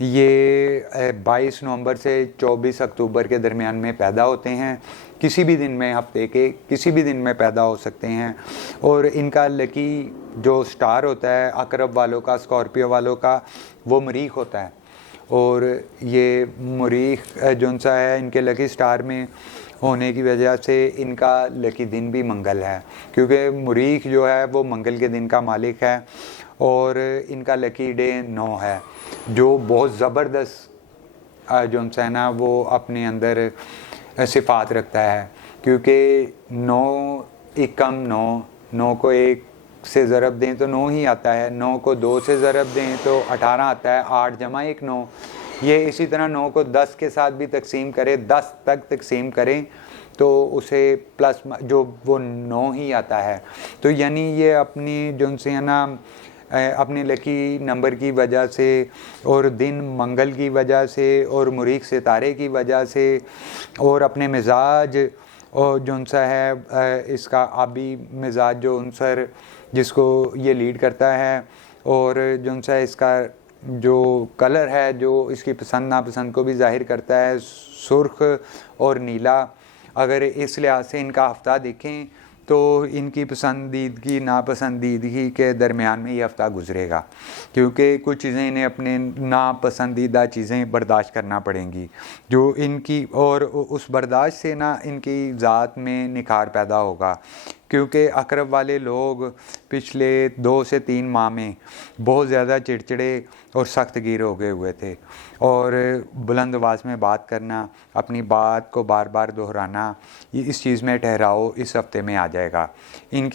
یہ 22 نومبر سے 24 اکتوبر کے درمیان میں پیدا ہوتے ہیں. کسی بھی دن میں، ہفتے کے کسی بھی دن میں پیدا ہو سکتے ہیں. اور ان کا لکی جو سٹار ہوتا ہے عقرب والوں کا، اسکارپیو والوں کا، وہ مریخ ہوتا ہے. اور یہ مریخ جو ان سا ہے ان کے لکی سٹار میں ہونے کی وجہ سے ان کا لکی دن بھی منگل ہے. کیونکہ مریخ جو ہے وہ منگل کے دن کا مالک ہے اور ان کا لکی ڈے 9 ہے، جو بہت زبردست جو ان سا ہے نا وہ اپنے اندر صفات رکھتا ہے. کیونکہ 9 × 9 کو 1 سے ضرب دیں تو 9 ہی آتا ہے، 9 کو 2 سے ضرب دیں تو 18 آتا ہے، 8 × 1 9. یہ اسی طرح 9 کو 10 کے ساتھ بھی تقسیم کریں، 10 تک تقسیم کریں تو اسے پلس جو وہ 9 ہی آتا ہے. تو یعنی یہ اپنی جو سے ہے نا اپنے لکی نمبر کی وجہ سے اور دن منگل کی وجہ سے اور مریخ ستارے کی وجہ سے اور اپنے مزاج اور جو سا ہے اس کا آبی مزاج جو عنصر جس کو یہ لیڈ کرتا ہے اور جو سا اس کا جو کلر ہے جو اس کی پسند ناپسند کو بھی ظاہر کرتا ہے سرخ اور نیلا. اگر اس لحاظ سے ان کا ہفتہ دیکھیں تو ان کی پسندیدگی ناپسندیدگی کے درمیان میں یہ ہفتہ گزرے گا کیونکہ کچھ چیزیں انہیں اپنے ناپسندیدہ چیزیں برداشت کرنا پڑیں گی جو ان کی اور اس برداشت سے نا ان کی ذات میں نکھار پیدا ہوگا. کیونکہ عقرب والے لوگ پچھلے 2 سے 3 ماہ میں بہت زیادہ چڑچڑے اور سخت گیر ہو گئے ہوئے تھے اور بلند آواز میں بات کرنا اپنی بات کو بار بار دہرانا اس چیز میں ٹھہراؤ اس ہفتے میں آ جائے گا. ان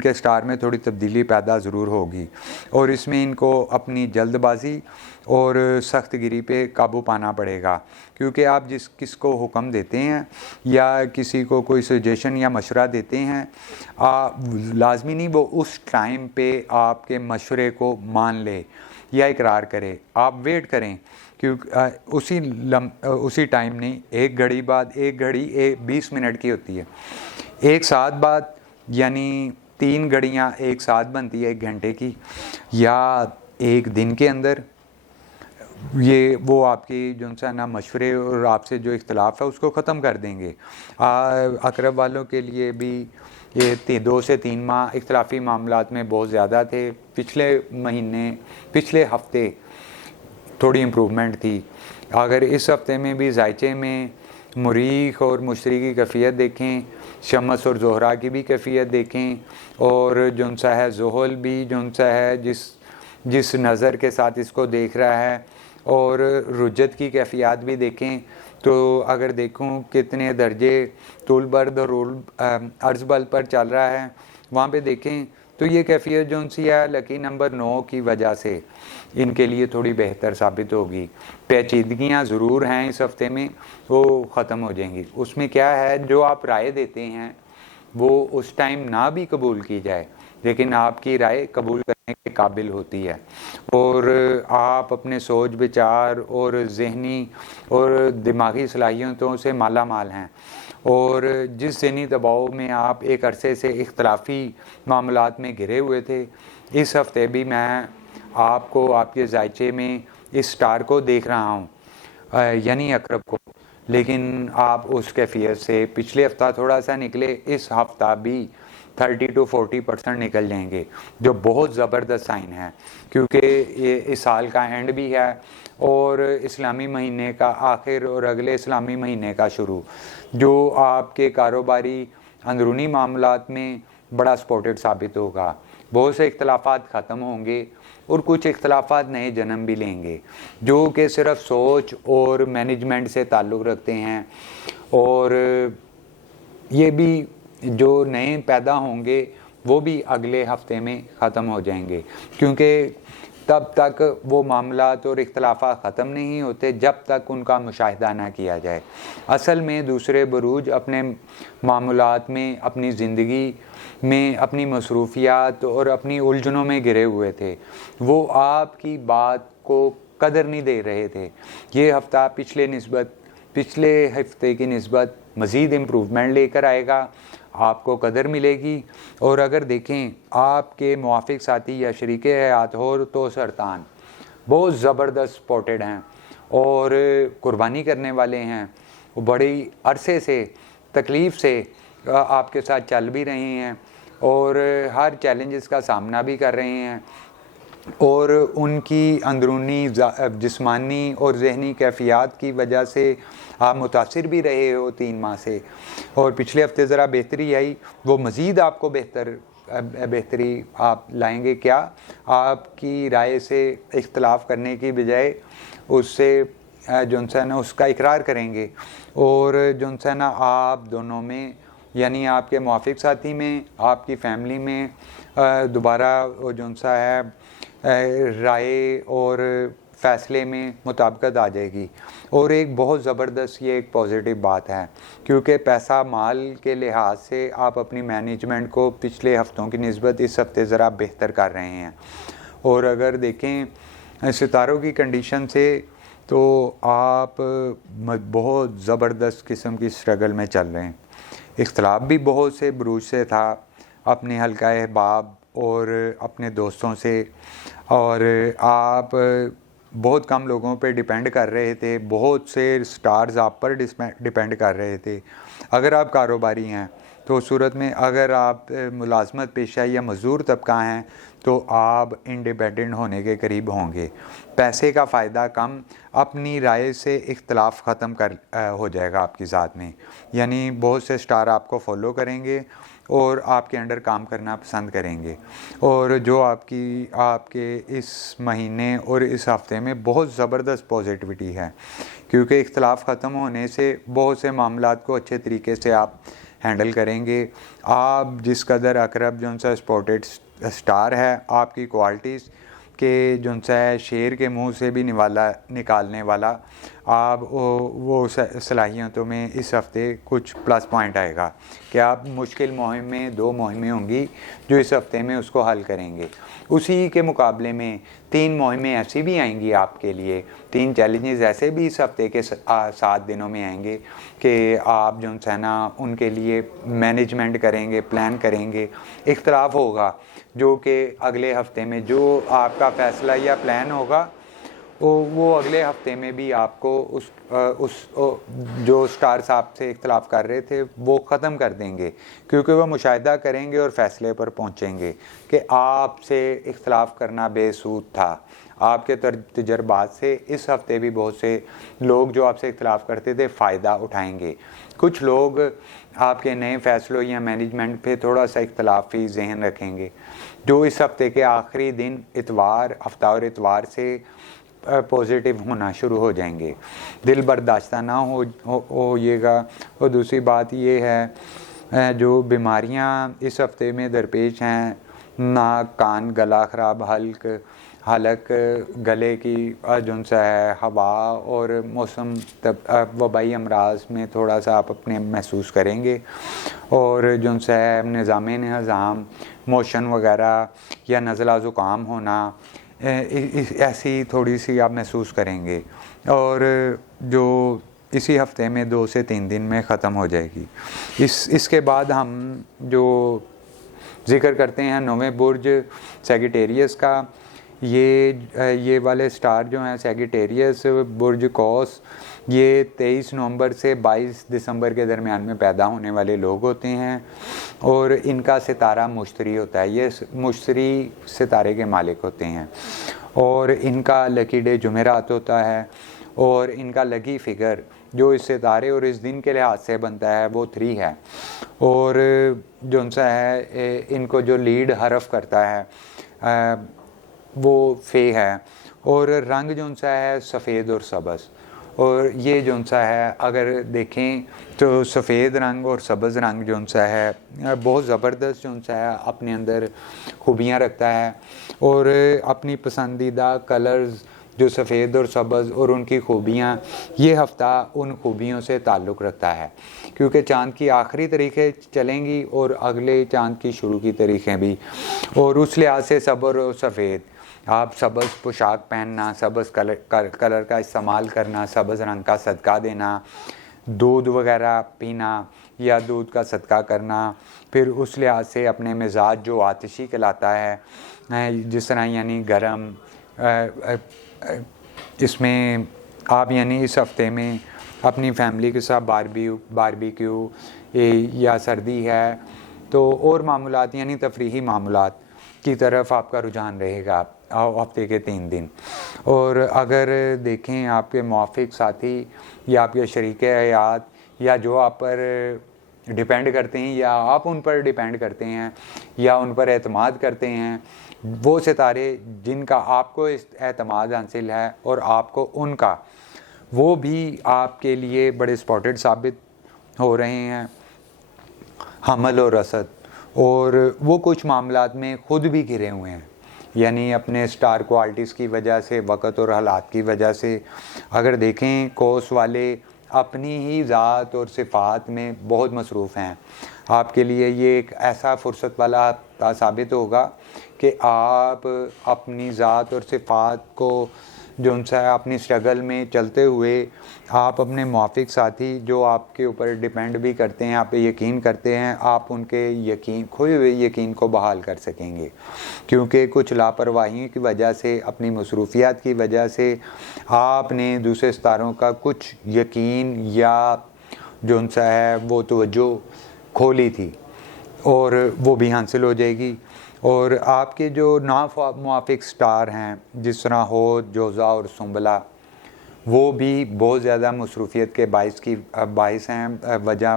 کے سٹار میں تھوڑی تبدیلی پیدا ضرور ہوگی اور اس میں ان کو اپنی جلد بازی اور سخت گیری پہ قابو پانا پڑے گا کیونکہ آپ کس کو حکم دیتے ہیں یا کسی کو کوئی سجیشن یا مشورہ دیتے ہیں لازمی نہیں وہ اس ٹائم پہ آپ کے مشورے کو مان لے یا اقرار کرے. آپ ویٹ کریں کیونکہ اسی ٹائم نہیں 1 گھڑی بعد 1 گھڑی 20 منٹ کی ہوتی ہے. 1 ساتھ بعد یعنی 3 گھڑیاں ایک ساتھ بنتی ہے 1 گھنٹے کی یا 1 دن کے اندر یہ وہ آپ کی جو سا نا مشورے اور آپ سے جو اختلاف ہے اس کو ختم کر دیں گے. عقرب والوں کے لیے بھی یہ 2 سے 3 ماہ اختلافی معاملات میں بہت زیادہ تھے. پچھلے ہفتے تھوڑی امپرومنٹ تھی. اگر اس ہفتے میں بھی ذائچے میں مریخ اور مشتری کی کیفیت دیکھیں شمس اور زہرہ کی بھی کیفیت دیکھیں اور جو سا ہے زحل بھی جو سا ہے جس نظر کے ساتھ اس کو دیکھ رہا ہے اور رجت کی کیفیات بھی دیکھیں تو اگر دیکھوں کتنے درجے طول برد اور عرض بل پر چل رہا ہے وہاں پہ دیکھیں تو یہ کیفیت جو سی ہے لکی نمبر 9 کی وجہ سے ان کے لیے تھوڑی بہتر ثابت ہوگی. پیچیدگیاں ضرور ہیں اس ہفتے میں وہ ختم ہو جائیں گی. اس میں کیا ہے جو آپ رائے دیتے ہیں وہ اس ٹائم نہ بھی قبول کی جائے لیکن آپ کی رائے قبول کرنے کے قابل ہوتی ہے اور آپ اپنے سوچ بچار اور ذہنی اور دماغی صلاحیتوں سے مالا مال ہیں اور جس ذہنی دباؤ میں آپ ایک عرصے سے اختلافی معاملات میں گھرے ہوئے تھے اس ہفتے بھی میں آپ کو آپ کے ذائچے میں اس سٹار کو دیکھ رہا ہوں یعنی عقرب کو. لیکن آپ اس کیفیت سے پچھلے ہفتہ تھوڑا سا نکلے اس ہفتہ بھی 30 to 40% نکل جائیں گے جو بہت زبردست سائن ہے کیونکہ یہ اس سال کا اینڈ بھی ہے اور اسلامی مہینے کا آخر اور اگلے اسلامی مہینے کا شروع جو آپ کے کاروباری اندرونی معاملات میں بڑا سپورٹڈ ثابت ہوگا. بہت سے اختلافات ختم ہوں گے اور کچھ اختلافات نئے جنم بھی لیں گے جو کہ صرف سوچ اور مینجمنٹ سے تعلق رکھتے ہیں اور یہ بھی جو نئے پیدا ہوں گے وہ بھی اگلے ہفتے میں ختم ہو جائیں گے کیونکہ تب تک وہ معاملات اور اختلافات ختم نہیں ہوتے جب تک ان کا مشاہدہ نہ کیا جائے. اصل میں دوسرے بروج اپنے معاملات میں اپنی زندگی میں اپنی مصروفیات اور اپنی الجھنوں میں گرے ہوئے تھے. وہ آپ کی بات کو قدر نہیں دے رہے تھے. یہ ہفتہ پچھلے ہفتے کی نسبت مزید امپروومنٹ لے کر آئے گا. آپ کو قدر ملے گی اور اگر دیکھیں آپ کے موافق ساتھی یا شریک حیات ہو تو سرطان بہت زبردست سپورٹڈ ہیں اور قربانی کرنے والے ہیں. وہ بڑی عرصے سے تکلیف سے آپ کے ساتھ چل بھی رہے ہیں اور ہر چیلنجز کا سامنا بھی کر رہے ہیں اور ان کی اندرونی جسمانی اور ذہنی کیفیات کی وجہ سے آپ متاثر بھی رہے ہو 3 ماہ سے اور پچھلے ہفتے ذرا بہتری آئی وہ مزید آپ کو بہتری آپ لائیں گے. کیا آپ کی رائے سے اختلاف کرنے کی بجائے اس سے جو ہے نا اس کا اقرار کریں گے اور جو ہے نا آپ دونوں میں یعنی آپ کے موافق ساتھی میں آپ کی فیملی میں دوبارہ جو سا ہے رائے اور فیصلے میں مطابقت آ جائے گی. اور ایک بہت زبردست یہ ایک پازیٹیو بات ہے کیونکہ پیسہ مال کے لحاظ سے آپ اپنی مینجمنٹ کو پچھلے ہفتوں کی نسبت اس ہفتے ذرا بہتر کر رہے ہیں. اور اگر دیکھیں ستاروں کی کنڈیشن سے تو آپ بہت زبردست قسم کی اسٹرگل میں چل رہے ہیں. اختلاف بھی بہت سے بروج سے تھا, اپنے حلقہ احباب اور اپنے دوستوں سے, اور آپ بہت کم لوگوں پہ ڈیپینڈ کر رہے تھے, بہت سے سٹارز آپ پر ڈیپینڈ کر رہے تھے. اگر آپ کاروباری ہیں تو اس صورت میں, اگر آپ ملازمت پیشہ یا مزدور طبقہ ہیں تو آپ انڈیپینڈنٹ ہونے کے قریب ہوں گے. پیسے کا فائدہ کم, اپنی رائے سے اختلاف ختم ہو جائے گا آپ کی ذات میں. یعنی بہت سے سٹار آپ کو فالو کریں گے اور آپ کے انڈر کام کرنا پسند کریں گے. اور جو آپ کے اس مہینے اور اس ہفتے میں بہت زبردست پازیٹیوٹی ہے کیونکہ اختلاف ختم ہونے سے بہت سے معاملات کو اچھے طریقے سے آپ ہینڈل کریں گے. آپ جس قدر اقرب جو سا سپورٹڈ سٹار ہے, آپ کی کوالٹیز کہ جو سا ہے شیر کے منہ سے بھی نکالنے والا, آپ وہ صلاحیتوں میں اس ہفتے کچھ پلس پوائنٹ آئے گا کہ آپ مشکل مہمیں 2 مہمیں ہوں گی جو اس ہفتے میں اس کو حل کریں گے. اسی کے مقابلے میں 3 مہمیں ایسی بھی آئیں گی آپ کے لیے, 3 چیلنجز ایسے بھی اس ہفتے کے 7 دنوں میں آئیں گے کہ آپ جو ہے نا ان کے لیے مینجمنٹ کریں گے, پلان کریں گے. اختلاف ہوگا جو کہ اگلے ہفتے میں جو آپ کا فیصلہ یا پلان ہوگا وہ اگلے ہفتے میں بھی آپ کو اس جو سٹارز آپ سے اختلاف کر رہے تھے وہ ختم کر دیں گے کیونکہ وہ مشاہدہ کریں گے اور فیصلے پر پہنچیں گے کہ آپ سے اختلاف کرنا بے سود تھا. آپ کے تجربات سے اس ہفتے بھی بہت سے لوگ جو آپ سے اختلاف کرتے تھے فائدہ اٹھائیں گے. کچھ لوگ آپ کے نئے فیصلوں یا مینجمنٹ پہ تھوڑا سا اختلافی ذہن رکھیں گے جو اس ہفتے کے آخری دن ہفتہ اور اتوار سے پازیٹیو ہونا شروع ہو جائیں گے. دل برداشتہ نہ ہوئیے گا. اور دوسری بات یہ ہے جو بیماریاں اس ہفتے میں درپیش ہیں, ناک, کان, گلا خراب, حلق, گلے کی جو سا ہے ہوا اور موسم وبائی امراض میں تھوڑا سا آپ اپنے محسوس کریں گے. اور جو سا ہے نظام ہضم, موشن وغیرہ یا نزلہ زکام ہونا ایسی تھوڑی سی آپ محسوس کریں گے, اور جو اسی ہفتے میں 2 سے 3 دن میں ختم ہو جائے گی. اس کے بعد ہم جو ذکر کرتے ہیں 9ویں برج سیگیٹیریس کا, یہ والے سٹار جو ہیں سیگیٹیریس برج قوس, یہ 23 نومبر سے 22 دسمبر کے درمیان میں پیدا ہونے والے لوگ ہوتے ہیں اور ان کا ستارہ مشتری ہوتا ہے. یہ مشتری ستارے کے مالک ہوتے ہیں اور ان کا لکی ڈے جمعرات ہوتا ہے, اور ان کا لکی فگر جو اس ستارے اور اس دن کے لحاظ سے بنتا ہے وہ 3 ہے. اور جو سا ہے ان کو جو لیڈ حرف کرتا ہے وہ فے ہے, اور رنگ جو سا ہے سفید اور سبز. اور یہ جو سا ہے اگر دیکھیں تو سفید رنگ اور سبز رنگ جو سا ہے بہت زبردست جو سا ہے اپنے اندر خوبیاں رکھتا ہے, اور اپنی پسندیدہ کلرز جو سفید اور سبز اور ان کی خوبیاں, یہ ہفتہ ان خوبیوں سے تعلق رکھتا ہے کیونکہ چاند کی آخری تاریخیں چلیں گی اور اگلے چاند کی شروع کی تاریخیں بھی. اور اس لحاظ سے صبر اور سفید, آپ سبز پوشاک پہننا, سبز کلر کا استعمال کرنا, سبز رنگ کا صدقہ دینا, دودھ وغیرہ پینا یا دودھ کا صدقہ کرنا, پھر اس لحاظ سے اپنے مزاج جو آتشی کہلاتا ہے جس طرح یعنی گرم, اس میں آپ یعنی اس ہفتے میں اپنی فیملی کے ساتھ باربیکیو یا سردی ہے تو اور معاملات یعنی تفریحی معاملات کی طرف آپ کا رجحان رہے گا ہفتے کے 3 دن. اور اگر دیکھیں آپ کے موافق ساتھی یا آپ کے شریک حیات یا جو آپ پر ڈیپینڈ کرتے ہیں یا آپ ان پر ڈیپینڈ کرتے ہیں یا ان پر اعتماد کرتے ہیں, وہ ستارے جن کا آپ کو اعتماد حاصل ہے اور آپ کو ان کا, وہ بھی آپ کے لیے بڑے سپورٹڈ ثابت ہو رہے ہیں. حمل اور رسد, اور وہ کچھ معاملات میں خود بھی گھرے ہوئے ہیں یعنی اپنے سٹار کوالٹیز کی وجہ سے، وقت اور حالات کی وجہ سے اگر دیکھیں کوس والے اپنی ہی ذات اور صفات میں بہت مصروف ہیں. آپ کے لیے یہ ایک ایسا فرصت والا ہفتہ ثابت ہوگا کہ آپ اپنی ذات اور صفات کو جو ان سے اپنی اسٹرگل میں چلتے ہوئے آپ اپنے موافق ساتھی جو آپ کے اوپر ڈیپینڈ بھی کرتے ہیں، آپ پہ یقین کرتے ہیں، آپ ان کے یقین، کھوئے ہوئے یقین کو بحال کر سکیں گے. کیونکہ کچھ لاپرواہیوں کی وجہ سے، اپنی مصروفیات کی وجہ سے آپ نے دوسرے ستاروں کا کچھ یقین یا جو ان سے ہے وہ توجہ کھولی تھی، اور وہ بھی حاصل ہو جائے گی. اور آپ کے جو ناموافق سٹار ہیں جس طرح ہود، جوزا اور سنبلہ، وہ بھی بہت زیادہ مصروفیت کے باعث ہیں وجہ،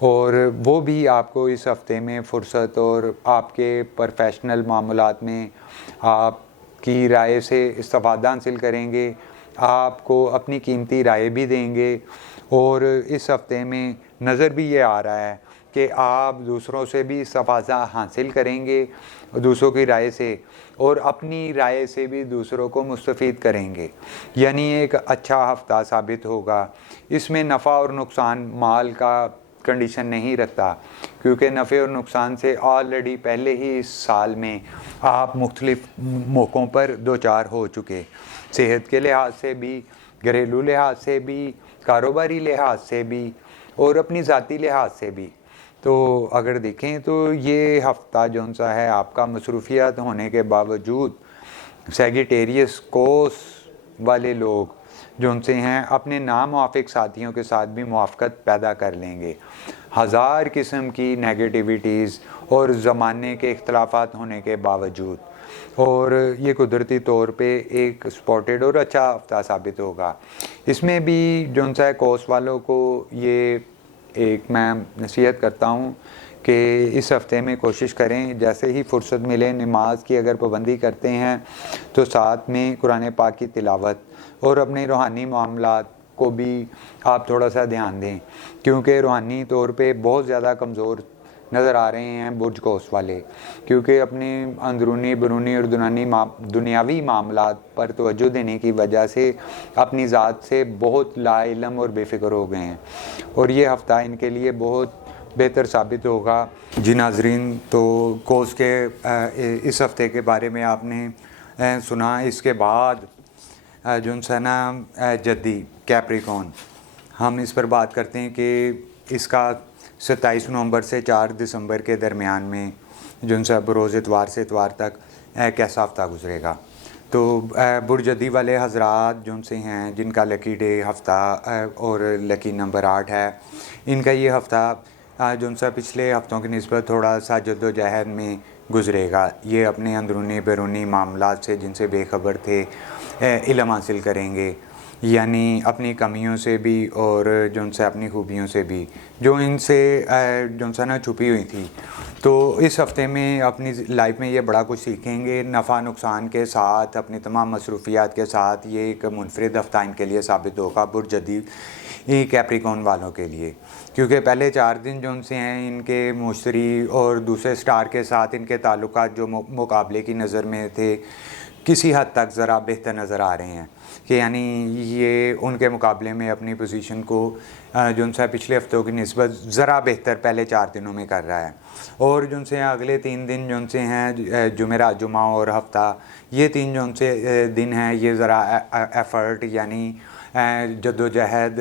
اور وہ بھی آپ کو اس ہفتے میں فرصت اور آپ کے پروفیشنل معاملات میں آپ کی رائے سے استفادہ حاصل کریں گے، آپ کو اپنی قیمتی رائے بھی دیں گے. اور اس ہفتے میں نظر بھی یہ آ رہا ہے کہ آپ دوسروں سے بھی استفادہ حاصل کریں گے، دوسروں کی رائے سے، اور اپنی رائے سے بھی دوسروں کو مستفید کریں گے. یعنی ایک اچھا ہفتہ ثابت ہوگا. اس میں نفع اور نقصان مال کا کنڈیشن نہیں رکھتا، کیونکہ نفع اور نقصان سے آلریڈی پہلے ہی اس سال میں آپ مختلف موقعوں پر دوچار ہو چکے، صحت کے لحاظ سے بھی، گھریلو لحاظ سے بھی، کاروباری لحاظ سے بھی، اور اپنی ذاتی لحاظ سے بھی. تو اگر دیکھیں تو یہ ہفتہ جون سا ہے آپ کا مصروفیات ہونے کے باوجود سیگیٹیریس کوس والے لوگ جو ان سے ہیں اپنے ناموافق ساتھیوں کے ساتھ بھی موافقت پیدا کر لیں گے. ہزار قسم کی نیگیٹیویٹیز اور زمانے کے اختلافات ہونے کے باوجود، اور یہ قدرتی طور پہ ایک سپورٹڈ اور اچھا ہفتہ ثابت ہوگا. اس میں بھی جو ان سے کوس والوں کو یہ ایک میں نصیحت کرتا ہوں کہ اس ہفتے میں کوشش کریں جیسے ہی فرصت ملے، نماز کی اگر پابندی کرتے ہیں تو ساتھ میں قرآن پاک کی تلاوت اور اپنے روحانی معاملات کو بھی آپ تھوڑا سا دھیان دیں، کیونکہ روحانی طور پہ بہت زیادہ کمزور نظر آ رہے ہیں برج کوس والے، کیونکہ اپنے اندرونی، بیرونی اور دنیاوی معاملات پر توجہ دینے کی وجہ سے اپنی ذات سے بہت لا علم اور بے فکر ہو گئے ہیں، اور یہ ہفتہ ان کے لیے بہت بہتر ثابت ہوگا. جی ناظرین، تو کوس کے اس ہفتے کے بارے میں آپ نے سنا. اس کے بعد جو ہے نا جدی کیپریکون، ہم اس پر بات کرتے ہیں کہ اس کا 27 نومبر سے 4 دسمبر کے درمیان میں جو ان سے بروز اتوار سے اتوار تک کیسا ہفتہ گزرے گا. تو برجدی والے حضرات جو ان سے ہیں جن کا لکی ڈے ہفتہ اور لکی نمبر 8 ہے، ان کا یہ ہفتہ جو ان سے پچھلے ہفتوں کی نسبت تھوڑا سا جد و جہد میں گزرے گا. یہ اپنے اندرونی بیرونی معاملات سے جن سے بے خبر تھے علم حاصل کریں گے، یعنی اپنی کمیوں سے بھی اور جو ان سے اپنی خوبیوں سے بھی جو ان سے جو ان سے نا چھپی ہوئی تھی. تو اس ہفتے میں اپنی لائف میں یہ بڑا کچھ سیکھیں گے. نفع نقصان کے ساتھ، اپنی تمام مصروفیات کے ساتھ یہ ایک منفرد ہفتہ ان کے لیے ثابت ہوگا برجدی کیپریکون والوں کے لیے، کیونکہ پہلے 4 دن جو ان سے ہیں ان کے مشتری اور دوسرے سٹار کے ساتھ ان کے تعلقات جو مقابلے کی نظر میں تھے کسی حد تک ذرا بہتر نظر آ رہے ہیں، کہ یعنی یہ ان کے مقابلے میں اپنی پوزیشن کو جو ان سے پچھلے ہفتوں کی نسبت ذرا بہتر پہلے 4 دنوں میں کر رہا ہے. اور جو ان سے اگلے 3 دن جو ان سے ہیں جمعرات، جمعہ اور ہفتہ، یہ 3 جو ان سے دن ہیں یہ ذرا ایفرٹ یعنی جد و جہد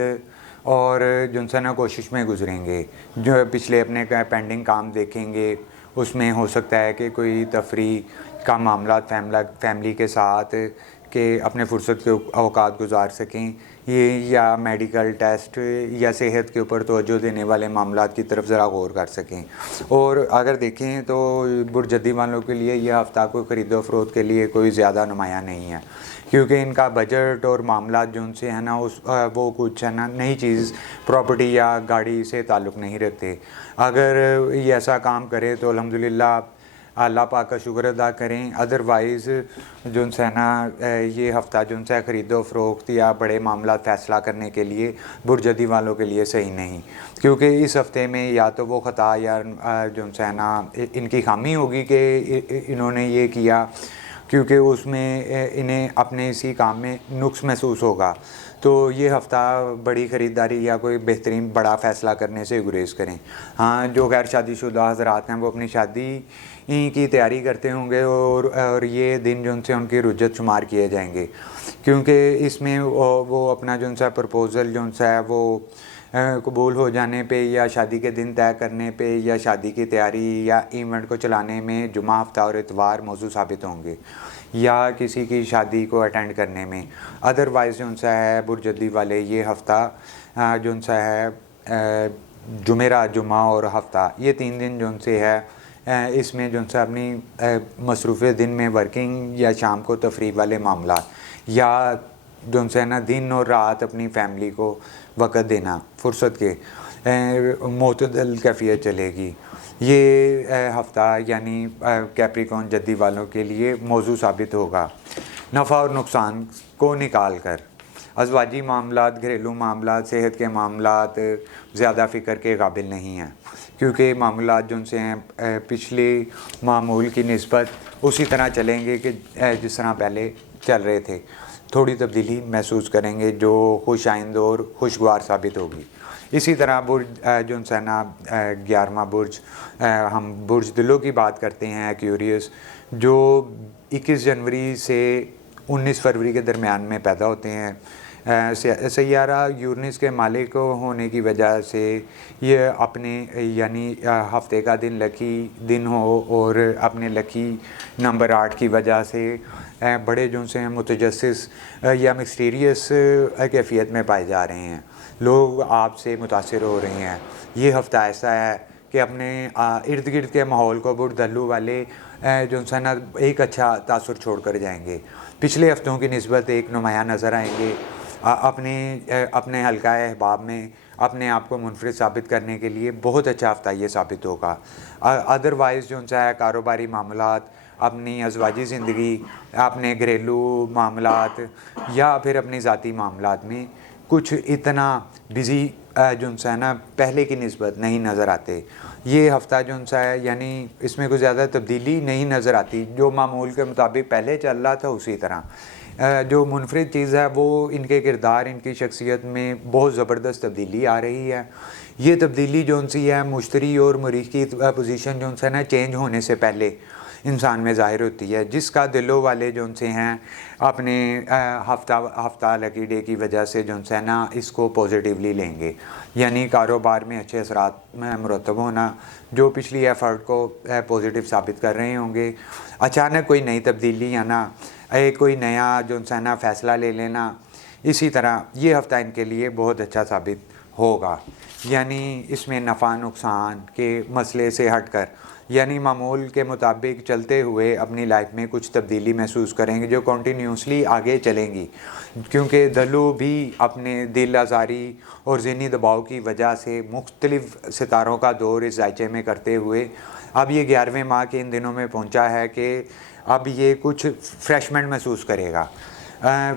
اور جو ان سے نا کوشش میں گزریں گے. جو پچھلے اپنے پینڈنگ کام دیکھیں گے، اس میں ہو سکتا ہے کہ کوئی تفریح کا معاملات فیملی کے ساتھ کہ اپنے فرصت کے اوقات گزار سکیں، یہ یا میڈیکل ٹیسٹ یا صحت کے اوپر توجہ دینے والے معاملات کی طرف ذرا غور کر سکیں. اور اگر دیکھیں تو برجدی والوں کے لیے یہ ہفتہ کوئی خرید و فروخت کے لیے کوئی زیادہ نمایاں نہیں ہے، کیونکہ ان کا بجٹ اور معاملات جو ان سے ہے نا وہ کچھ ہے نا نئی چیز پراپرٹی یا گاڑی سے تعلق نہیں رکھتے. اگر یہ ایسا کام کرے تو الحمدللہ اللہ پاک کا شکر ادا کریں، ادروائز جو ان سے ہے نا یہ ہفتہ جو ان سے خرید و فروخت یا بڑے معاملات فیصلہ کرنے کے لیے برجدی والوں کے لیے صحیح نہیں، کیونکہ اس ہفتے میں یا تو وہ خطا یا جو ان سے ہے نا ان کی خامی ہوگی کہ انہوں نے یہ کیا، کیونکہ اس میں انہیں اپنے اسی کام میں نقص محسوس ہوگا. تو یہ ہفتہ بڑی خریداری یا کوئی بہترین بڑا فیصلہ کرنے سے گریز کریں. ہاں جو غیر شادی شدہ حضرات ہیں وہ اپنی شادی کی تیاری کرتے ہوں گے اور یہ دن جو ان سے ان کی رجت شمار کیے جائیں گے، کیونکہ اس میں وہ اپنا جو ان سا پرپوزل جو ان سا ہے وہ قبول ہو جانے پہ یا شادی کے دن طے کرنے پہ یا شادی کی تیاری یا ایونٹ کو چلانے میں جمعہ، ہفتہ اور اتوار موضوع ثابت ہوں گے، یا کسی کی شادی کو اٹینڈ کرنے میں. ادروائز جو ان سا ہے برجدی والے یہ ہفتہ جو ان سا ہے جمعرات، جمعہ اور ہفتہ، یہ 3 دن جو ان سے ہے اس میں جو ان سے اپنی مصروف دن میں ورکنگ یا شام کو تفریح والے معاملات، یا جو ان سے ہے نا دن اور رات اپنی فیملی کو وقت دینا، فرصت کے معتدل کیفیت چلے گی. یہ ہفتہ یعنی کیپریکون جدی والوں کے لیے موضوع ثابت ہوگا. نفع اور نقصان کو نکال کر ازواجی معاملات، گھریلو معاملات، صحت کے معاملات زیادہ فکر کے قابل نہیں ہیں، کیونکہ معاملات جو ان سے ہیں پچھلے معمول کی نسبت اسی طرح چلیں گے کہ جس طرح پہلے چل رہے تھے. تھوڑی تبدیلی محسوس کریں گے جو خوش آئند اور خوشگوار ثابت ہوگی. اسی طرح برج جو ان سے نا 11واں برج، ہم برج دلوں کی بات کرتے ہیں، ایکیوریس، جو 21 جنوری سے 19 فروری کے درمیان میں پیدا ہوتے ہیں. سیارہ یورینس کے مالک ہونے کی وجہ سے یہ اپنے یعنی ہفتے کا دن لکی دن ہو اور اپنے لکی نمبر 8 کی وجہ سے بڑے جو سے ہیں متجسس یا مسٹیریس کیفیت میں پائے جا رہے ہیں. لوگ آپ سے متاثر ہو رہے ہیں. یہ ہفتہ ایسا ہے کہ اپنے ارد گرد کے ماحول کو برج دلو والے جو سے نا ایک اچھا تاثر چھوڑ کر جائیں گے. پچھلے ہفتوں کی نسبت ایک نمایاں نظر آئیں گے. اپنے حلقہ احباب میں اپنے آپ کو منفرد ثابت کرنے کے لیے بہت اچھا ہفتہ یہ ثابت ہوگا. ادروائز جو ان سے ہے کاروباری معاملات، اپنی ازواجی زندگی، اپنے گھریلو معاملات یا پھر اپنی ذاتی معاملات میں کچھ اتنا بزی جو ان سے ہے نا پہلے کی نسبت نہیں نظر آتے. یہ ہفتہ جو ان سے ہے یعنی اس میں کوئی زیادہ تبدیلی نہیں نظر آتی، جو معمول کے مطابق پہلے چل رہا تھا اسی طرح. جو منفرد چیز ہے وہ ان کے کردار، ان کی شخصیت میں بہت زبردست تبدیلی آ رہی ہے. یہ تبدیلی جو ان سی ہے مشتری اور مریخ کی پوزیشن جو ان سے نا چینج ہونے سے پہلے انسان میں ظاہر ہوتی ہے، جس کا دلوں والے جو ان سے ہیں اپنے ہفتہ لکی ڈے کی وجہ سے جو ان سے نا اس کو پازیٹیولی لیں گے. یعنی کاروبار میں اچھے اثرات میں مرتب ہونا جو پچھلی ایفرٹ کو پازیٹیو ثابت کر رہے ہوں گے. اچانک کوئی نئی تبدیلی یا نا کوئی نیا جو ان سے نا فیصلہ لے لینا، اسی طرح یہ ہفتہ ان کے لیے بہت اچھا ثابت ہوگا. یعنی اس میں نفع نقصان کے مسئلے سے ہٹ کر یعنی معمول کے مطابق چلتے ہوئے اپنی لائف میں کچھ تبدیلی محسوس کریں گے جو کنٹینیوسلی آگے چلیں گی، کیونکہ دلو بھی اپنے دل آزاری اور ذہنی دباؤ کی وجہ سے مختلف ستاروں کا دور اس ذائچے میں کرتے ہوئے اب یہ 11ویں ماہ کے ان دنوں میں پہنچا ہے کہ اب یہ کچھ فریشمنٹ محسوس کرے گا.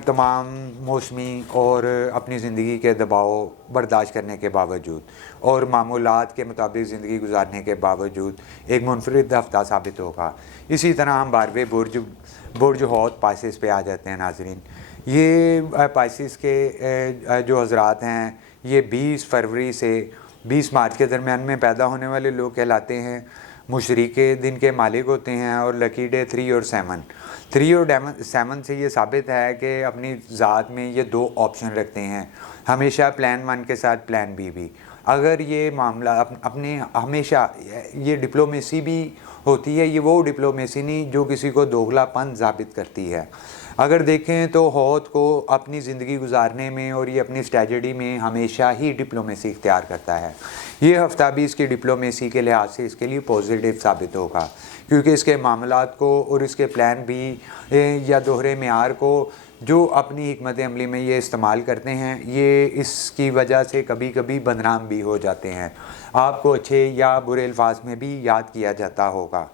تمام موسمی اور اپنی زندگی کے دباؤ برداشت کرنے کے باوجود اور معمولات کے مطابق زندگی گزارنے کے باوجود ایک منفرد ہفتہ ثابت ہوگا. اسی طرح ہم 12ویں برج حوت پائسس پہ آ جاتے ہیں. ناظرین، یہ پائسس کے جو حضرات ہیں یہ 20 فروری سے 20 مارچ کے درمیان میں پیدا ہونے والے لوگ کہلاتے ہیں. مشرق دن کے مالک ہوتے ہیں اور لکی ڈے 3 اور 7. 3 اور 7 سے یہ ثابت ہے کہ اپنی ذات میں یہ 2 آپشن رکھتے ہیں، ہمیشہ پلان 1 کے ساتھ پلان بی بھی. اگر یہ معاملہ اپنے ہمیشہ یہ ڈپلومیسی بھی ہوتی ہے، یہ وہ ڈپلومیسی نہیں جو کسی کو دوغلا پن ثابت کرتی ہے. اگر دیکھیں تو حوت کو اپنی زندگی گزارنے میں اور یہ اپنی اسٹریٹجی میں ہمیشہ ہی ڈپلومیسی اختیار کرتا ہے. یہ ہفتہ بھی اس کی ڈپلومیسی کے لحاظ سے اس کے لیے پازیٹیو ثابت ہوگا، کیونکہ اس کے معاملات کو اور اس کے پلان بھی یا دوہرے معیار کو جو اپنی حکمت عملی میں یہ استعمال کرتے ہیں، یہ اس کی وجہ سے کبھی کبھی بدنام بھی ہو جاتے ہیں. آپ کو اچھے یا برے الفاظ میں بھی یاد کیا جاتا ہوگا.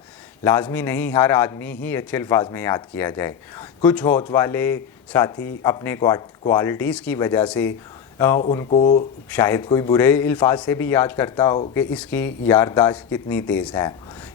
لازمی نہیں ہر آدمی ہی اچھے الفاظ میں یاد کیا جائے. کچھ ہوت والے ساتھی اپنے کوالٹیز کی وجہ سے ان کو شاید کوئی برے الفاظ سے بھی یاد کرتا ہو کہ اس کی یادداشت کتنی تیز ہے.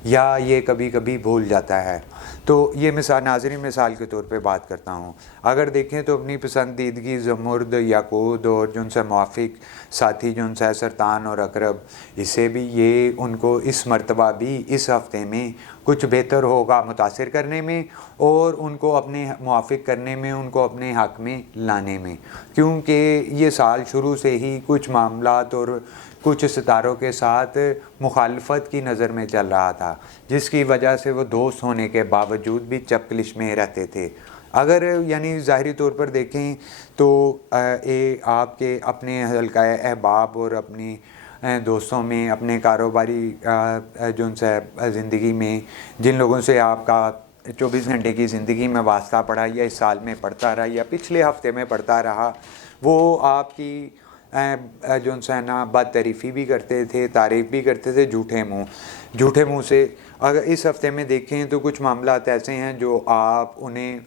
یا یہ کبھی کبھی بھول جاتا ہے. تو یہ ناظرین مثال کے طور پہ بات کرتا ہوں. اگر دیکھیں تو اپنی پسندیدگی زمرد، یاقوت اور جو ان سے موافق ساتھی جو ان سے سرطان اور عقرب، اسے بھی یہ ان کو اس مرتبہ بھی اس ہفتے میں کچھ بہتر ہوگا متاثر کرنے میں اور ان کو اپنے موافق کرنے میں، ان کو اپنے حق میں لانے میں، کیونکہ یہ سال شروع سے ہی کچھ معاملات اور کچھ ستاروں کے ساتھ مخالفت کی نظر میں چل رہا تھا، جس کی وجہ سے وہ دوست ہونے کے باوجود بھی چپکلش میں رہتے تھے. اگر یعنی ظاہری طور پر دیکھیں تو آپ کے اپنے حلقہ احباب اور اپنی دوستوں میں، اپنے کاروباری جو ان سے زندگی میں جن لوگوں سے آپ کا 24 گھنٹے کی زندگی میں واسطہ پڑا، یا اس سال میں پڑتا رہا یا پچھلے ہفتے میں پڑتا رہا، وہ آپ کی جو ان سے نا بد تعریفی بھی کرتے تھے، تعریف بھی کرتے تھے جھوٹے منہ سے. اگر اس ہفتے میں دیکھیں تو کچھ معاملات ایسے ہیں جو آپ انہیں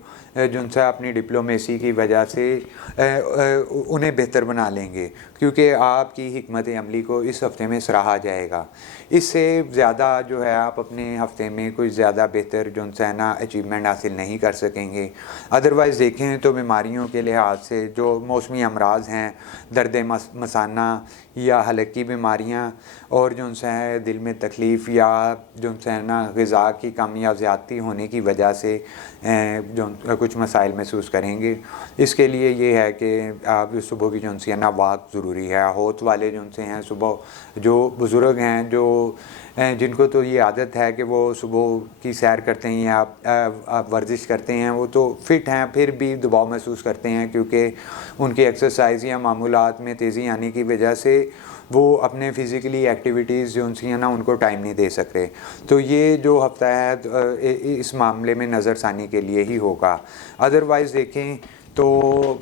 جو ان سے اپنی ڈپلومیسی کی وجہ سے انہیں بہتر بنا لیں گے، کیونکہ آپ کی حکمت عملی کو اس ہفتے میں سراہا جائے گا. اس سے زیادہ جو ہے آپ اپنے ہفتے میں کوئی زیادہ بہتر جو ان سے نا اچیومنٹ حاصل نہیں کر سکیں گے. ادروائز دیکھیں تو بیماریوں کے لحاظ سے جو موسمی امراض ہیں، درد مثانہ یا حلق کی بیماریاں، اور جو ان سے دل میں تکلیف یا جو ان سے نا غذا کی کم یا زیادتی ہونے کی وجہ سے جو کچھ مسائل محسوس کریں گے. اس کے لیے یہ ہے کہ آپ صبح کی جو ان سے نا واک ضروری ہے. ہوت والے جو ان سے ہیں صبح، جو بزرگ ہیں جو جن کو تو یہ عادت ہے کہ وہ صبح کی سیر کرتے ہیں یا آپ ورزش کرتے ہیں، وہ تو فٹ ہیں، پھر بھی دباؤ محسوس کرتے ہیں کیونکہ ان کی ایکسرسائز یا معمولات میں تیزی آنے کی وجہ سے وہ اپنے فزیکلی ایکٹیویٹیز جو ان سے ہیں نا ان کو ٹائم نہیں دے سکتے. تو یہ جو ہفتہ ہے اس معاملے میں نظر ثانی کے لیے ہی ہوگا. ادروائز دیکھیں تو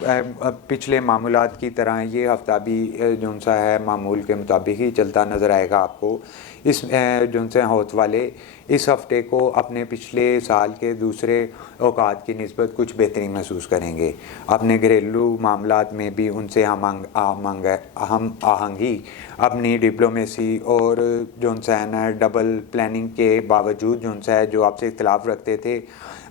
پچھلے معمولات کی طرح یہ ہفتہ بھی جو ان سا ہے معمول کے مطابق ہی چلتا نظر آئے گا آپ کو. اس جو ان سے ہوت والے اس ہفتے کو اپنے پچھلے سال کے دوسرے اوقات کی نسبت کچھ بہتری محسوس کریں گے. اپنے گھریلو معاملات میں بھی ان سے ہم آہنگی، اپنی ڈپلومیسی اور جو ان سے ہے نا ڈبل پلاننگ کے باوجود جو ان سے ہے جو آپ سے اختلاف رکھتے تھے،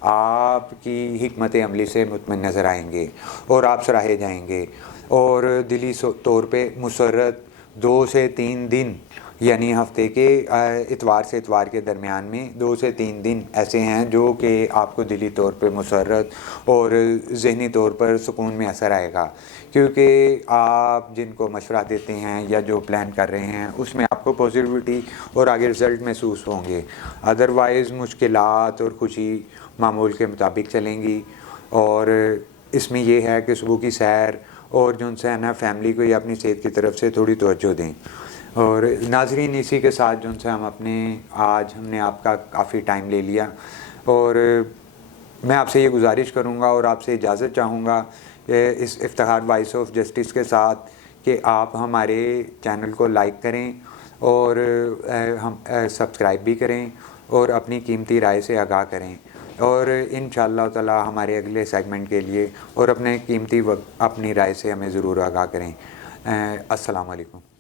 آپ کی حکمت عملی سے مطمئن نظر آئیں گے اور آپ سراہے جائیں گے. اور دلی طور پہ مسرت 2 سے 3 دن، یعنی ہفتے کے اتوار سے اتوار کے درمیان میں 2 سے 3 دن ایسے ہیں جو کہ آپ کو دلی طور پہ مسرت اور ذہنی طور پر سکون میں اثر آئے گا، کیونکہ آپ جن کو مشورہ دیتے ہیں یا جو پلان کر رہے ہیں اس میں آپ کو پازیٹیوٹی اور آگے رزلٹ محسوس ہوں گے. ادروائز مشکلات اور خوشی معمول کے مطابق چلیں گی. اور اس میں یہ ہے کہ صبح کی سیر اور جو ان سے ہے نا فیملی کو یا اپنی صحت کی طرف سے تھوڑی توجہ دیں. اور ناظرین اسی کے ساتھ جو ان سے ہم نے آپ کا کافی ٹائم لے لیا، اور میں آپ سے یہ گزارش کروں گا اور آپ سے اجازت چاہوں گا اس افتخار وائس آف جسٹس کے ساتھ کہ آپ ہمارے چینل کو لائک کریں اور ہم سبسکرائب بھی کریں اور اپنی قیمتی رائے سے آگاہ کریں. اور انشاءاللہ تعالی ہمارے اگلے سیگمنٹ کے لیے اور اپنے قیمتی وقت اپنی رائے سے ہمیں ضرور آگاہ کریں. السلام علیکم.